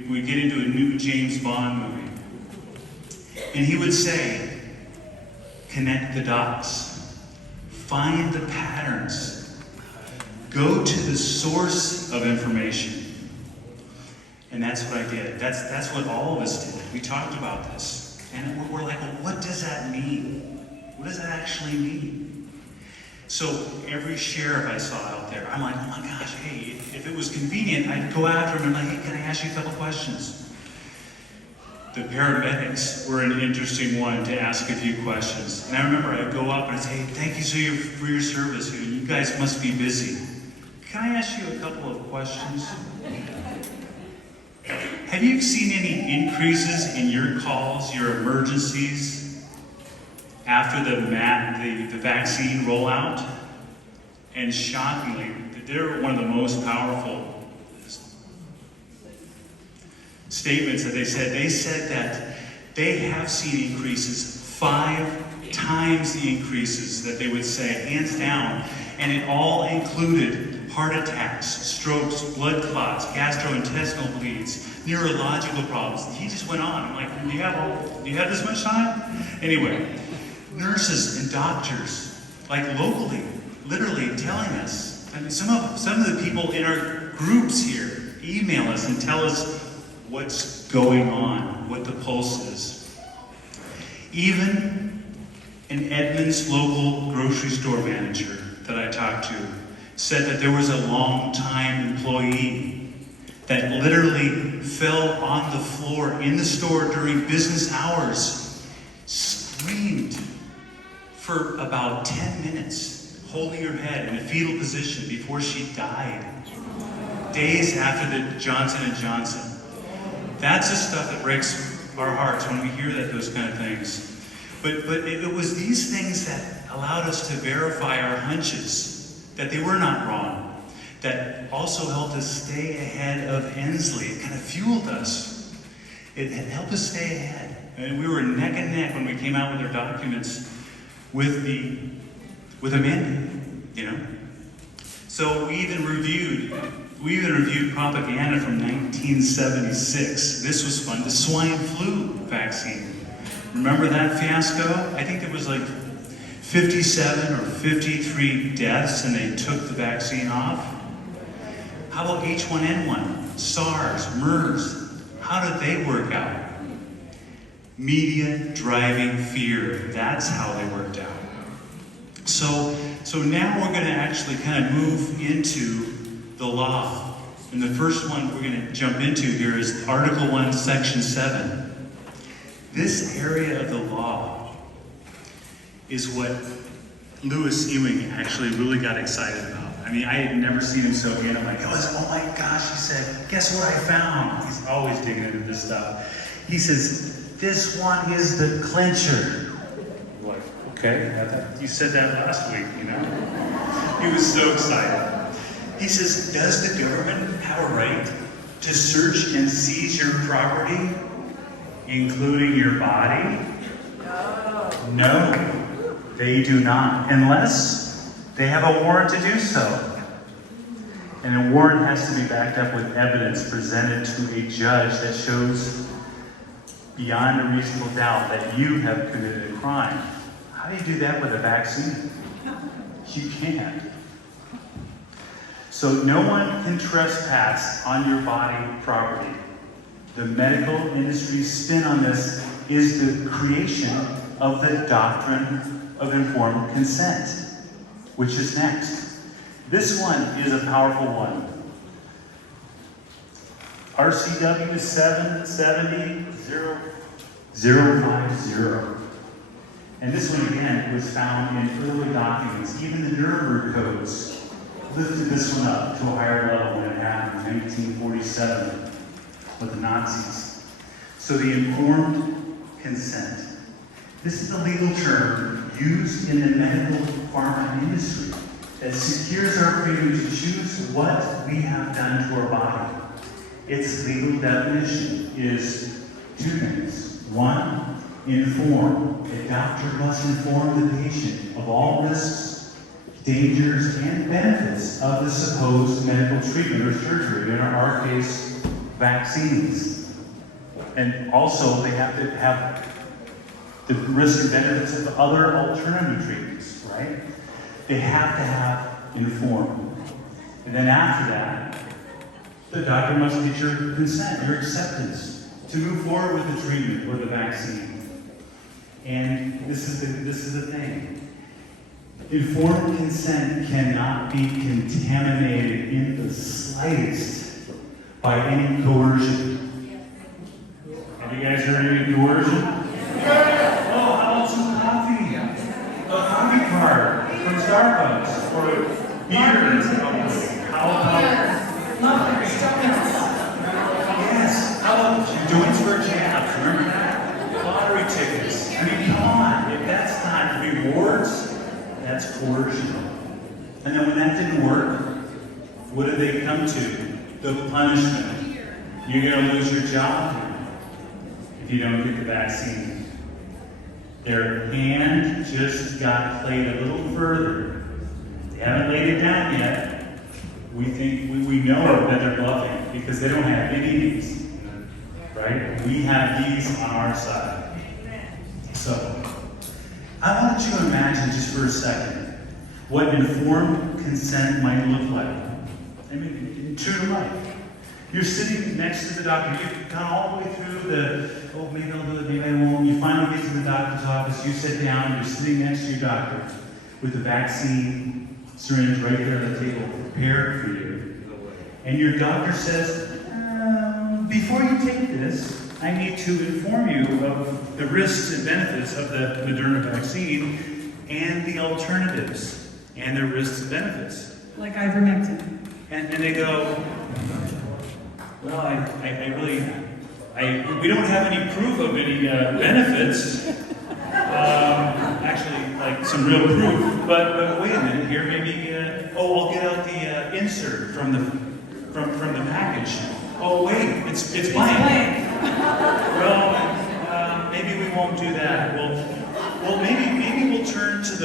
we'd get into a new James Bond movie. And he would say, connect the dots. Find the patterns. Go to the source of information. And that's what I did. That's what all of us did. We talked about this. And we're like, well, what does that mean? What does that actually mean? So every sheriff I saw out there, I'm like, oh my gosh, hey, if it was convenient, I'd go after him and like, hey, can I ask you a couple questions? The paramedics were an interesting one to ask a few questions. And I remember I'd go up and I'd say, hey, thank you for your service. You guys must be busy. Can I ask you a couple of questions? Have you seen any increases in your calls, your emergencies, after the vaccine rollout? And shockingly, they're one of the most powerful statements that they said. They said that they have seen increases 5 times the increases that they would say, hands down, and it all included heart attacks, strokes, blood clots, gastrointestinal bleeds, neurological problems. He just went on. I'm like, do you have this much time? Anyway, nurses and doctors, like locally, literally telling us. I mean, some of the people in our groups here email us and tell us what's going on, what the pulse is. Even an Edmonds local grocery store manager that I talked to said that there was a long-time employee that literally fell on the floor in the store during business hours, screamed for about 10 minutes, holding her head in a fetal position before she died, days after the Johnson & Johnson. That's the stuff that breaks our hearts when we hear those kind of things. But it was these things that allowed us to verify our hunches, that they were not wrong, that also helped us stay ahead of Inslee. It kind of fueled us. It helped us stay ahead. And we were neck and neck when we came out with our documents with a mandate, you know? So we even reviewed propaganda from 1976. This was fun, the swine flu vaccine. Remember that fiasco? I think there was like 57 or 53 deaths and they took the vaccine off. How about H1N1, SARS, MERS? How did they work out? Media driving fear. That's how they worked out. So now we're going to actually kind of move into the law. And the first one we're going to jump into here is Article 1, Section 7. This area of the law is what Lewis Ewing actually really got excited about. I mean, I had never seen him so in. I'm like, oh my gosh, he said, guess what I found? He's always digging into this stuff. He says, this one is the clincher. I'm like, okay, you said that last week, you know? He was so excited. He says, does the government have a right to search and seize your property, including your body? No, they do not, unless they have a warrant to do so. And a warrant has to be backed up with evidence presented to a judge that shows beyond a reasonable doubt that you have committed a crime. How do you do that with a vaccine? You can't. So no one can trespass on your body property. The medical industry's spin on this is the creation of the doctrine of informed consent, which is next. This one is a powerful one. RCW 770-050. And this one, again, was found in early documents. Even the Nuremberg codes lifted this one up to a higher level when it happened in 1947 with the Nazis. So the informed consent. This is a legal term used in the medical pharma industry that secures our freedom to choose what we have done to our body. Its legal definition is two things. One, inform. A doctor must inform the patient of all risks, dangers, and benefits of the supposed medical treatment or surgery, in our case, vaccines. And also, they have to have the risks and benefits of other alternative treatments, right? They have to have informed. And then after that, the doctor must get your consent, your acceptance, to move forward with the treatment or the vaccine. And this is the thing. Informed consent cannot be contaminated in the slightest by any coercion. Have you guys heard any coercion? Oh, how about some coffee? A coffee card from Starbucks or beers. How about yes? How about joints for jabs? Remember that? Lottery tickets. I mean, come on. If that's not rewards, that's coercion. And then when that didn't work, what did they come to? The punishment. You're going to lose your job if you don't get the vaccine. Their hand just got played a little further. They haven't laid it down yet. We think we know that they're bluffing because they don't have any of these, right? We have these on our side. So I want you to imagine just for a second what informed consent might look like. I mean, true to life. You're sitting next to the doctor. You've gone all the way through maybe I'll do it, maybe I won't. You finally get to the doctor's office. You sit down. You're sitting next to your doctor with the vaccine syringe right there on the table, prepared for you. And your doctor says, before you take this, I need to inform you of the risks and benefits of the Moderna vaccine and the alternatives and their risks and benefits. Like ivermectin. And they go, well, we don't have any proof of any benefits. Actually, like some real proof. But wait a minute here, maybe, I'll get out the insert from the package. Oh wait, it's blank. Well, maybe we won't do that. Well, maybe we'll turn to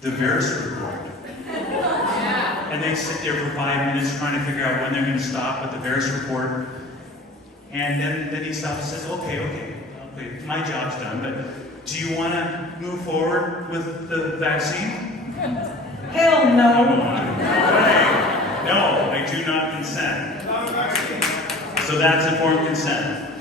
the virus report. And they sit there for 5 minutes trying to figure out when they're going to stop with the virus report. And then he stops and says, okay, my job's done, but do you want to move forward with the vaccine? Hell no. No, I do not consent. So that's informed consent.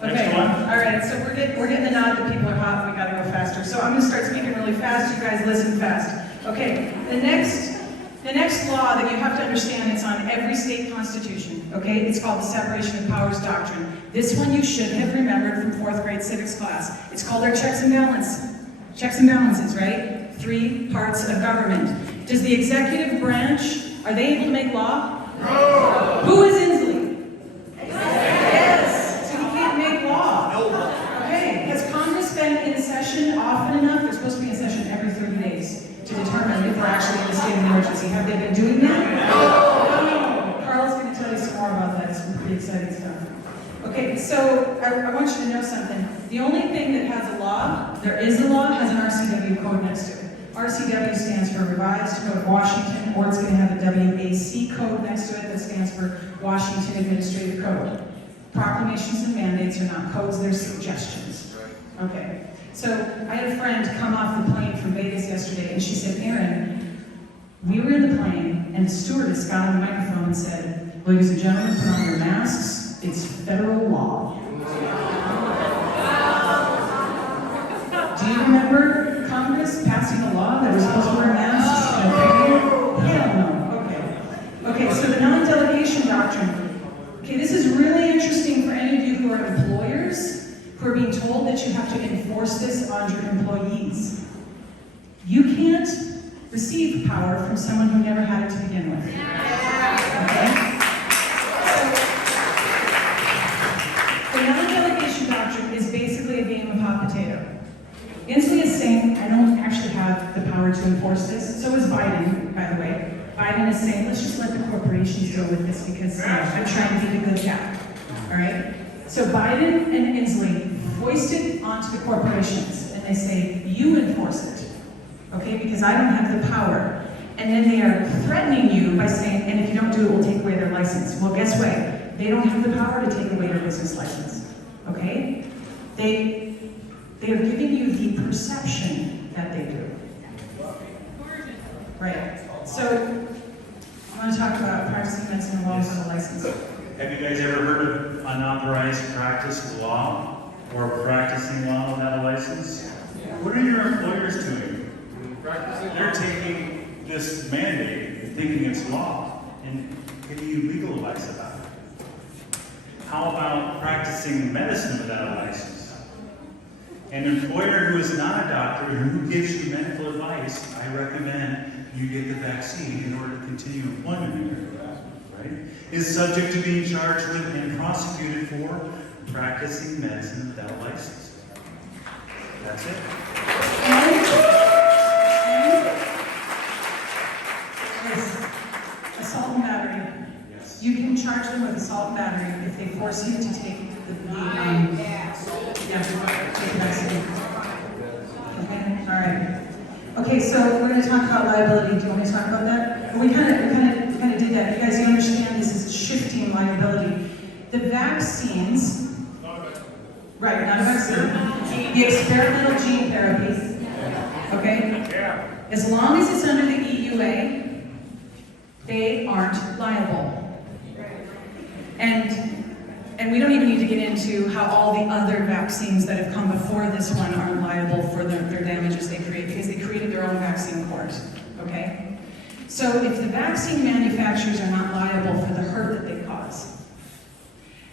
Okay, Next one. all right, so we're getting the nod that people are hot, we gotta go faster. So I'm gonna start speaking really fast, you guys listen fast. Okay, the next law that you have to understand, it's on every state constitution, okay? It's called the Separation of Powers Doctrine. This one you should have remembered from 4th grade civics class. It's called our checks and balances, right? 3 parts of government. Does the executive branch, are they able to make law? No. Who is Inslee? Yes. So he can't make law. No. Okay. Has Congress been in session often enough? They're supposed to be in session every 30 days to determine if we're actually in a state of emergency. Have they been doing that? No. Carl's going to tell you some more about that. It's some pretty exciting stuff. Okay, so I want you to know something. The only thing that has a law, there is a law, has an RCW code next to it. RCW stands for Revised Code of Washington, or it's going to have a WAC code next to it that stands for Washington Administrative Code. Proclamations and mandates are not codes, they're suggestions. Okay, so I had a friend come off the plane from Vegas yesterday, and she said, Aaron, we were in the plane, and the stewardess got on the microphone and said, ladies and gentlemen, put on your masks, it's federal law. Do you remember Congress passing a law that was supposed to wear masks? Hell no. Okay, so the non-delegation doctrine. Okay, this is really interesting for any of you who are employers who are being told that you have to enforce this on your employees. You can't receive power from someone who never had it to begin with. Okay? So, the non-delegation doctrine is basically a game of hot potato. Inslee is saying, I don't actually have the power to enforce this. So is Biden, by the way. Biden is saying, let's just let the corporations deal with this because I'm trying to be the good guy. All right? So Biden and Inslee foist it onto the corporations, and they say, you enforce it, okay? Because I don't have the power. And then they are threatening you by saying, and if you don't do it, we'll take away their license. Well, guess what? They don't have the power to take away their business license, okay? They are giving you the perception that they do. Right. So, I want to talk about practicing medicine while without a license. Have you guys ever heard of unauthorized practice of law or practicing law without a license? What are your employers doing? They're taking this mandate and thinking it's law and giving you legal advice about it. How about practicing medicine without a license? An employer who is not a doctor and who gives you medical advice, I recommend you get the vaccine in order to continue employment in America, right? Is subject to being charged with and prosecuted for practicing medicine without a license. That's it. Assault and battery. Yes. You can charge them with assault and battery if they force you to take the vaccine. Okay, all right. Okay, so we're going to talk about liability. Do you want me to talk about that? We kind of did that. You guys, you understand this is shifting liability. The vaccines, right? Not a vaccine. The experimental gene therapies, okay? As long as it's under the EUA, they aren't liable. And we don't even need to get into how all the other vaccines that have come before this one aren't liable for their damages they create, because they created their own vaccine court, okay? So if the vaccine manufacturers are not liable for the hurt that they cause,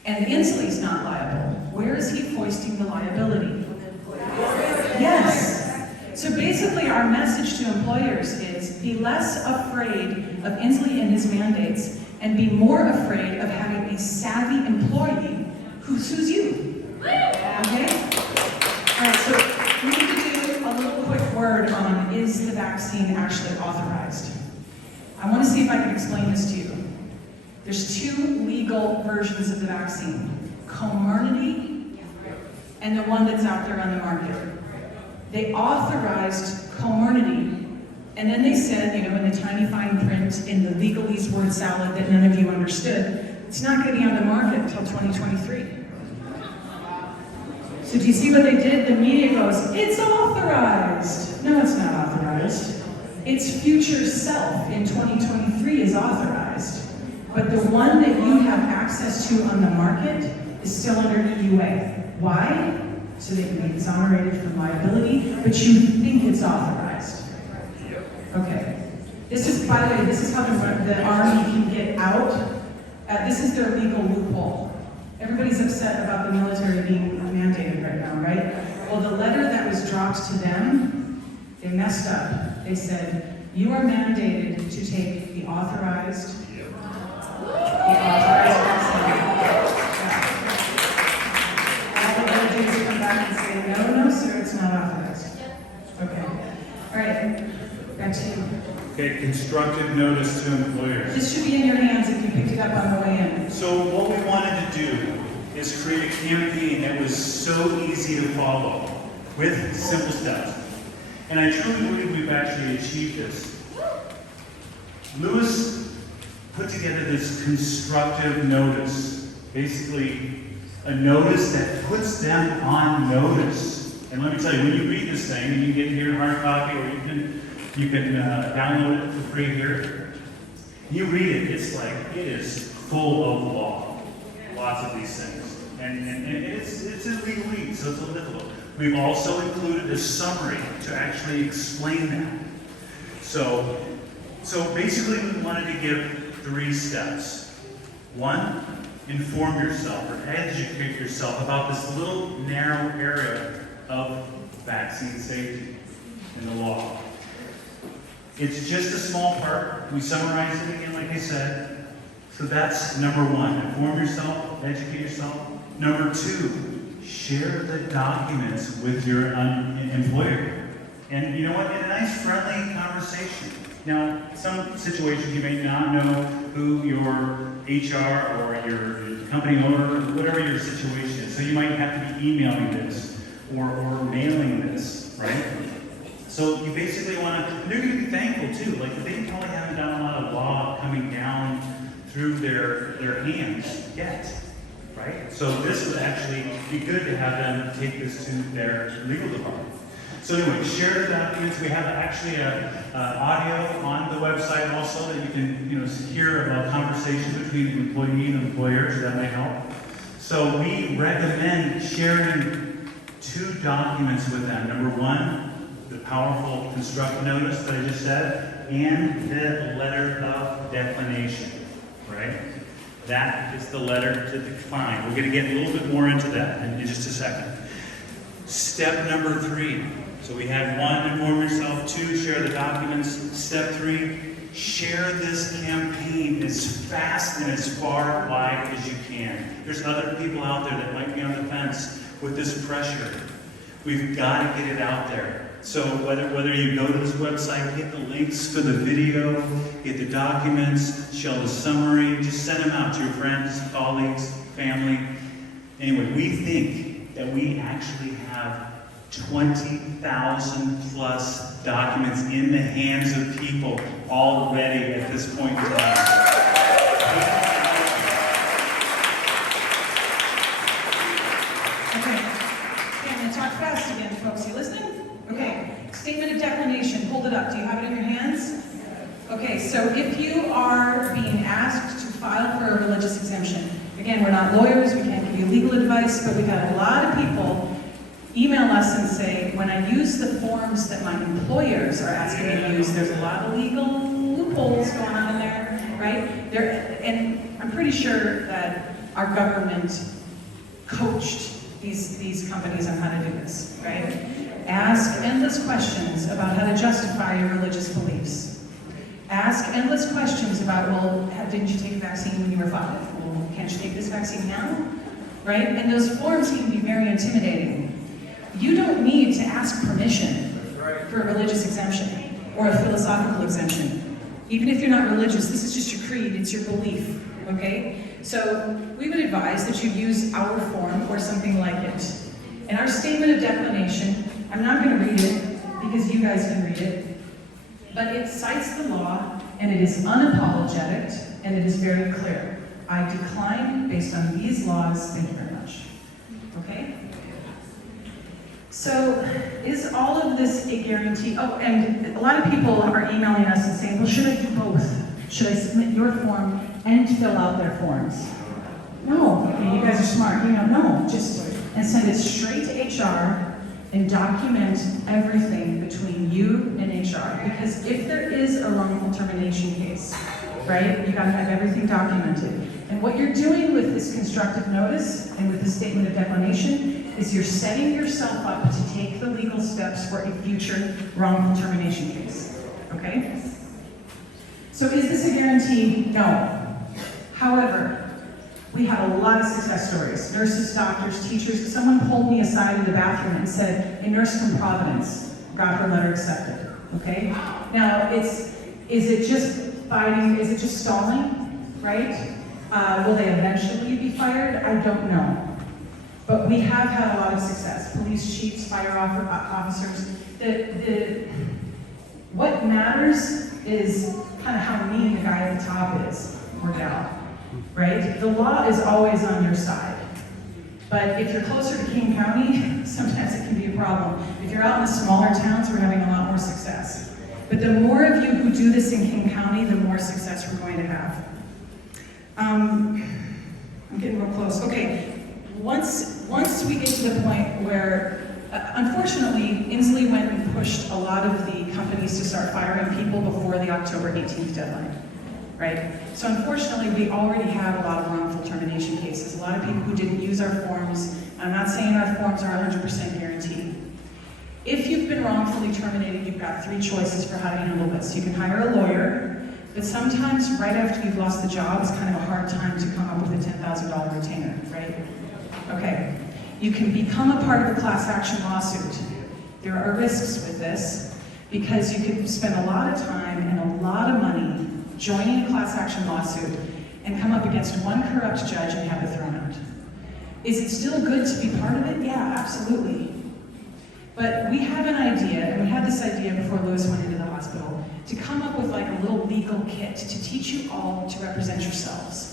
and Inslee's not liable, where is he foisting the liability? Yes. So basically our message to employers is be less afraid of Inslee and his mandates and be more afraid of having a savvy employee who sues you. Okay? All right, so we need to do a little quick word on, is the vaccine actually authorized? I want to see if I can explain this to you. There's two legal versions of the vaccine, Comirnaty and the one that's out there on the market. They authorized Comirnaty, and then they said, you know, in the tiny fine print in the legalese word salad that none of you understood, it's not going to be on the market until 2023. So do you see what they did? The media goes, it's authorized. No, it's not authorized. Its future self in 2023 is authorized. But the one that you have access to on the market is still under EUA. Why? So they can be exonerated from liability, but you think it's authorized. Okay. This is, by the way, this is how the Army can get out. This is their legal loophole. Everybody's upset about the military being mandated right now, right? Well, the letter that was dropped to them, they messed up. They said, you are mandated to take the authorized vaccine. All the other things come back and say, no, sir, it's not authorized. Okay. All right, back to you. Okay, constructive notice to employers. This should be in your hands if you picked it up on the way in. So what we wanted to do is create a campaign that was so easy to follow with simple steps. And I truly believe we've actually achieved this. Lewis put together this constructive notice, basically a notice that puts them on notice. And let me tell you, when you read this thing, and you get here hard copy, or you can download it for free here. You read it, it's like, it is full of law. Lots of these things. And it's in legalese, so it's a little difficult. We've also included a summary to actually explain that. So basically we wanted to give 3 steps. 1, inform yourself or educate yourself about this little narrow area of vaccine safety in the law. It's just a small part. We summarize it again, like I said. So that's number 1. Inform yourself, educate yourself. Number 2, share the documents with your employer. And you know what? In a nice, friendly conversation. Now, some situations you may not know who your HR or your company owner, whatever your situation is. So you might have to be emailing this or mailing this, right? So you basically want to, they're going to be thankful too. Like they probably haven't done a lot of law coming down through their hands yet, right? So this would actually be good to have them take this to their legal department. So anyway, share the documents. We have actually audio on the website also that you can hear about conversations between the employee and employers. That may help. So we recommend sharing 2 documents with them. Number 1, the powerful constructive notice that I just said, and the letter of declination, right? That is the letter to decline. We're going to get a little bit more into that in just a second. Step number 3. So we had 1, inform yourself. 2, share the documents. Step 3, share this campaign as fast and as far wide as you can. There's other people out there that might be on the fence with this pressure. We've got to get it out there. So whether you go to this website, get the links for the video, get the documents, show the summary, just send them out to your friends, colleagues, family. Anyway, we think that we actually have 20,000 plus documents in the hands of people already at this point in time. Okay. And we talked about folks, you listening? Okay, statement of declination, hold it up. Do you have it in your hands? Okay, so if you are being asked to file for a religious exemption, again, we're not lawyers, we can't give you legal advice, but we've had a lot of people email us and say, when I use the forms that my employers are asking me to use, there's a lot of legal loopholes going on in there, right? And I'm pretty sure that our government coached these companies on how to do this, right? Ask endless questions about how to justify your religious beliefs. Ask endless questions about, well, didn't you take a vaccine when you were 5? Well, can't you take this vaccine now? Right? And those forms can be very intimidating. You don't need to ask permission for a religious exemption or a philosophical exemption. Even if you're not religious, this is just your creed, it's your belief, okay? So we would advise that you use our form or something like it. And our statement of declination, I'm not going to read it because you guys can read it, but it cites the law and it is unapologetic and it is very clear. I decline based on these laws, thank you very much. Okay? So, is all of this a guarantee? Oh, and a lot of people are emailing us and saying, well, should I do both? Should I submit your form and fill out their forms? No, okay, you guys are smart. No, just and send it straight to HR and document everything between you and HR. Because if there is a wrongful termination case, right, you gotta have everything documented. And what you're doing with this constructive notice and with the statement of declination is you're setting yourself up to take the legal steps for a future wrongful termination case, okay? So is this a guarantee? No. However, we have a lot of success stories. Nurses, doctors, teachers. Someone pulled me aside in the bathroom and said, a nurse from Providence got her letter accepted, okay? Now, is it just fighting, is it just stalling, right? Will they eventually be fired? I don't know. But we have had a lot of success. Police chiefs, fire officers. What matters is kind of how mean the guy at the top is, or gal, right? The law is always on your side. But if you're closer to King County, sometimes it can be a problem. If you're out in the smaller towns, we're having a lot more success. But the more of you who do this in King County, the more success we're going to have. I'm getting real close. Okay, once we get to the point where, unfortunately, Inslee went and pushed a lot of the companies to start firing people before the October 18th deadline, right? So unfortunately, we already have a lot of wrongful termination cases. A lot of people who didn't use our forms. I'm not saying our forms are 100% guaranteed. If you've been wrongfully terminated, you've got 3 choices for how to handle this. You can hire a lawyer, but sometimes right after you've lost the job, it's kind of a hard time to come up with a $10,000 retainer, right? Okay. You can become a part of a class action lawsuit. There are risks with this because you could spend a lot of time and a lot of money joining a class action lawsuit and come up against one corrupt judge and have it thrown out. Is it still good to be part of it? Yeah, absolutely. But we have an idea, and we had this idea before Lewis went into the hospital, to come up with like a little legal kit to teach you all to represent yourselves.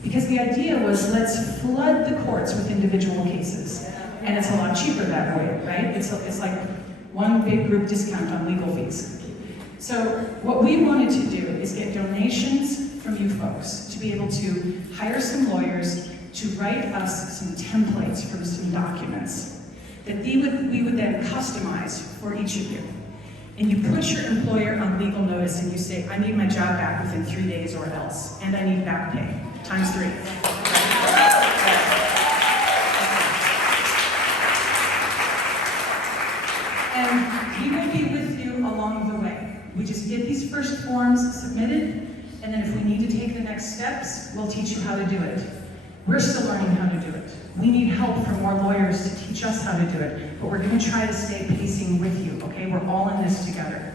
Because the idea was, let's flood the courts with individual cases. And it's a lot cheaper that way, right? It's like one big group discount on legal fees. So what we wanted to do is get donations from you folks to be able to hire some lawyers to write us some templates from some documents that we would then customize for each of you. And you put your employer on legal notice and you say, I need my job back within 3 days or else, and I need back pay, times 3. And we will be with you along the way. We just get these first forms submitted, and then if we need to take the next steps, we'll teach you how to do it. We're still learning how to do it. We need help from more lawyers to teach us how to do it, but we're going to try to stay pacing with you, okay? We're all in this together.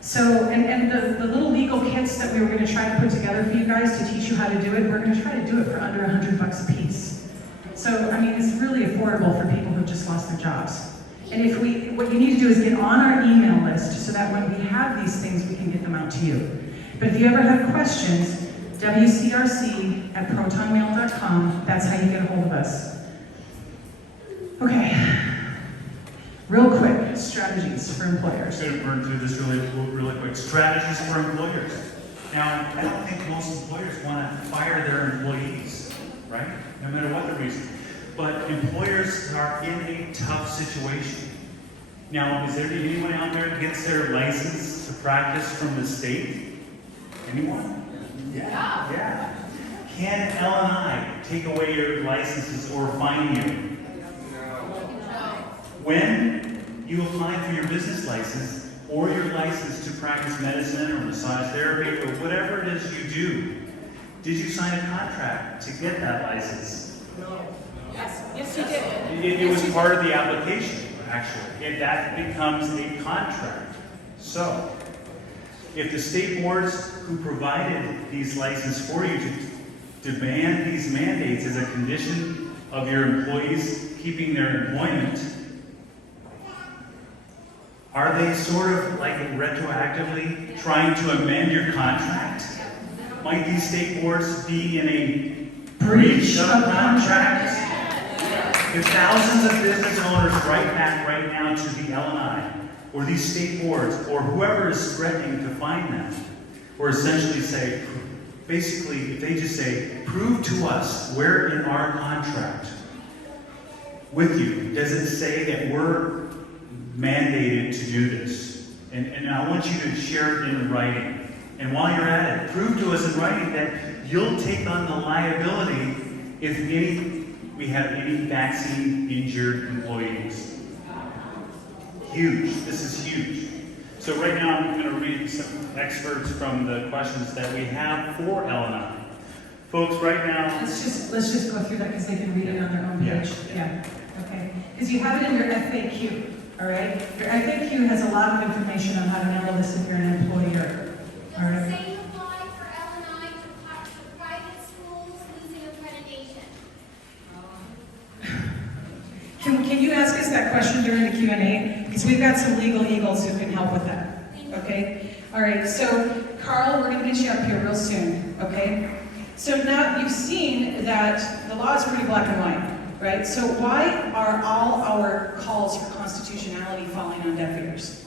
So, and the little legal kits that we were going to try to put together for you guys to teach you how to do it, we're going to try to do it for under $100 a piece. So, I mean, it's really affordable for people who just lost their jobs. And what you need to do is get on our email list so that when we have these things, we can get them out to you. But if you ever have questions, wcrc@protonmail.com, that's how you get a hold of us. Okay. Real quick, strategies for employers. I'm going to burn through this really quick. Strategies for employers. Now, I don't think most employers want to fire their employees, right? No matter what the reason. But employers are in a tough situation. Now, is there anyone out there that gets their license to practice from the state? Anyone? Yeah. Can L&I take away your licenses or fine you? When you apply for your business license or your license to practice medicine or massage therapy or whatever it is you do, did you sign a contract to get that license? No. Yes, you did. It was part of the application, actually. That becomes a contract. So, if the state boards who provided these licenses for you to demand these mandates as a condition of your employees keeping their employment, are they sort of like retroactively trying to amend your contract? Might these state boards be in a breach of contract? If thousands of business owners write back right now to the L&I, or these state boards, or whoever is threatening to fine them, or essentially say, basically, if they just say, prove to us where in our contract with you does it say that we're mandated to do this. And I want you to share it in writing. And while you're at it, prove to us in writing that you'll take on the liability if we have any vaccine injured employees. Huge. This is huge. So right now I'm going to read some excerpts from the questions that we have for Elena. Folks, right now. Let's just go through that because they can read it on their own page. Yeah. Okay. Because you have it in your FAQ. All right? Your FAQ has a lot of information on how to handle this if you're an employer. All right? Does the same apply for L&I to private schools losing accreditation? Can you ask us that question during the Q&A? Because we've got some legal eagles who can help with that. Okay? All right. So, Carl, we're going to get you up here real soon. Okay? So now you've seen that the law is pretty black and white. Right? So why are all our calls for constitutionality falling on deaf ears?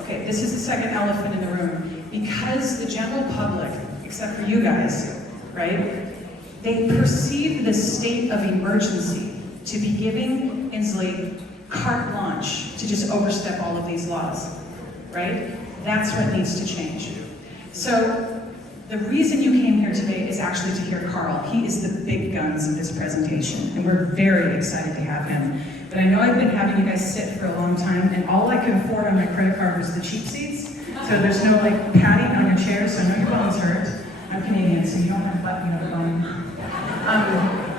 Okay, this is the second elephant in the room. Because the general public, except for you guys, right, they perceive the state of emergency to be giving Inslee carte blanche to just overstep all of these laws, right? That's what needs to change. So the reason you came here today is actually to hear Carl. He is the big guns of this presentation, and we're very excited to have him. But I know I've been having you guys sit for a long time, and all I could afford on my credit card was the cheap seats. So there's no like padding on your chairs, so I know your bones hurt. I'm Canadian, so you don't have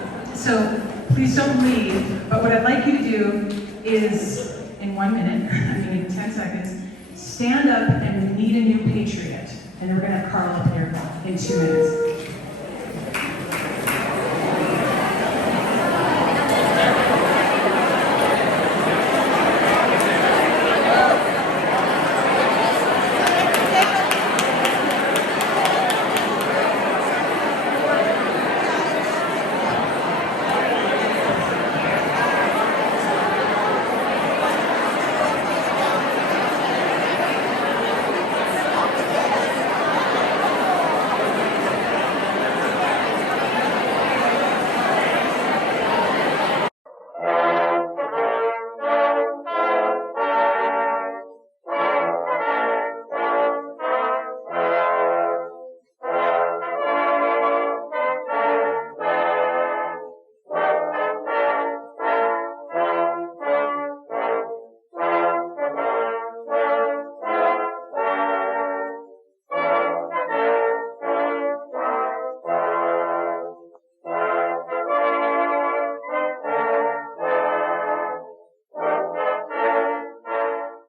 bone. So please don't leave. But what I'd like you to do is, in 1 minute, I mean 10 seconds, stand up and meet a new patriot. And then we're going to have Carl up here in 2 minutes.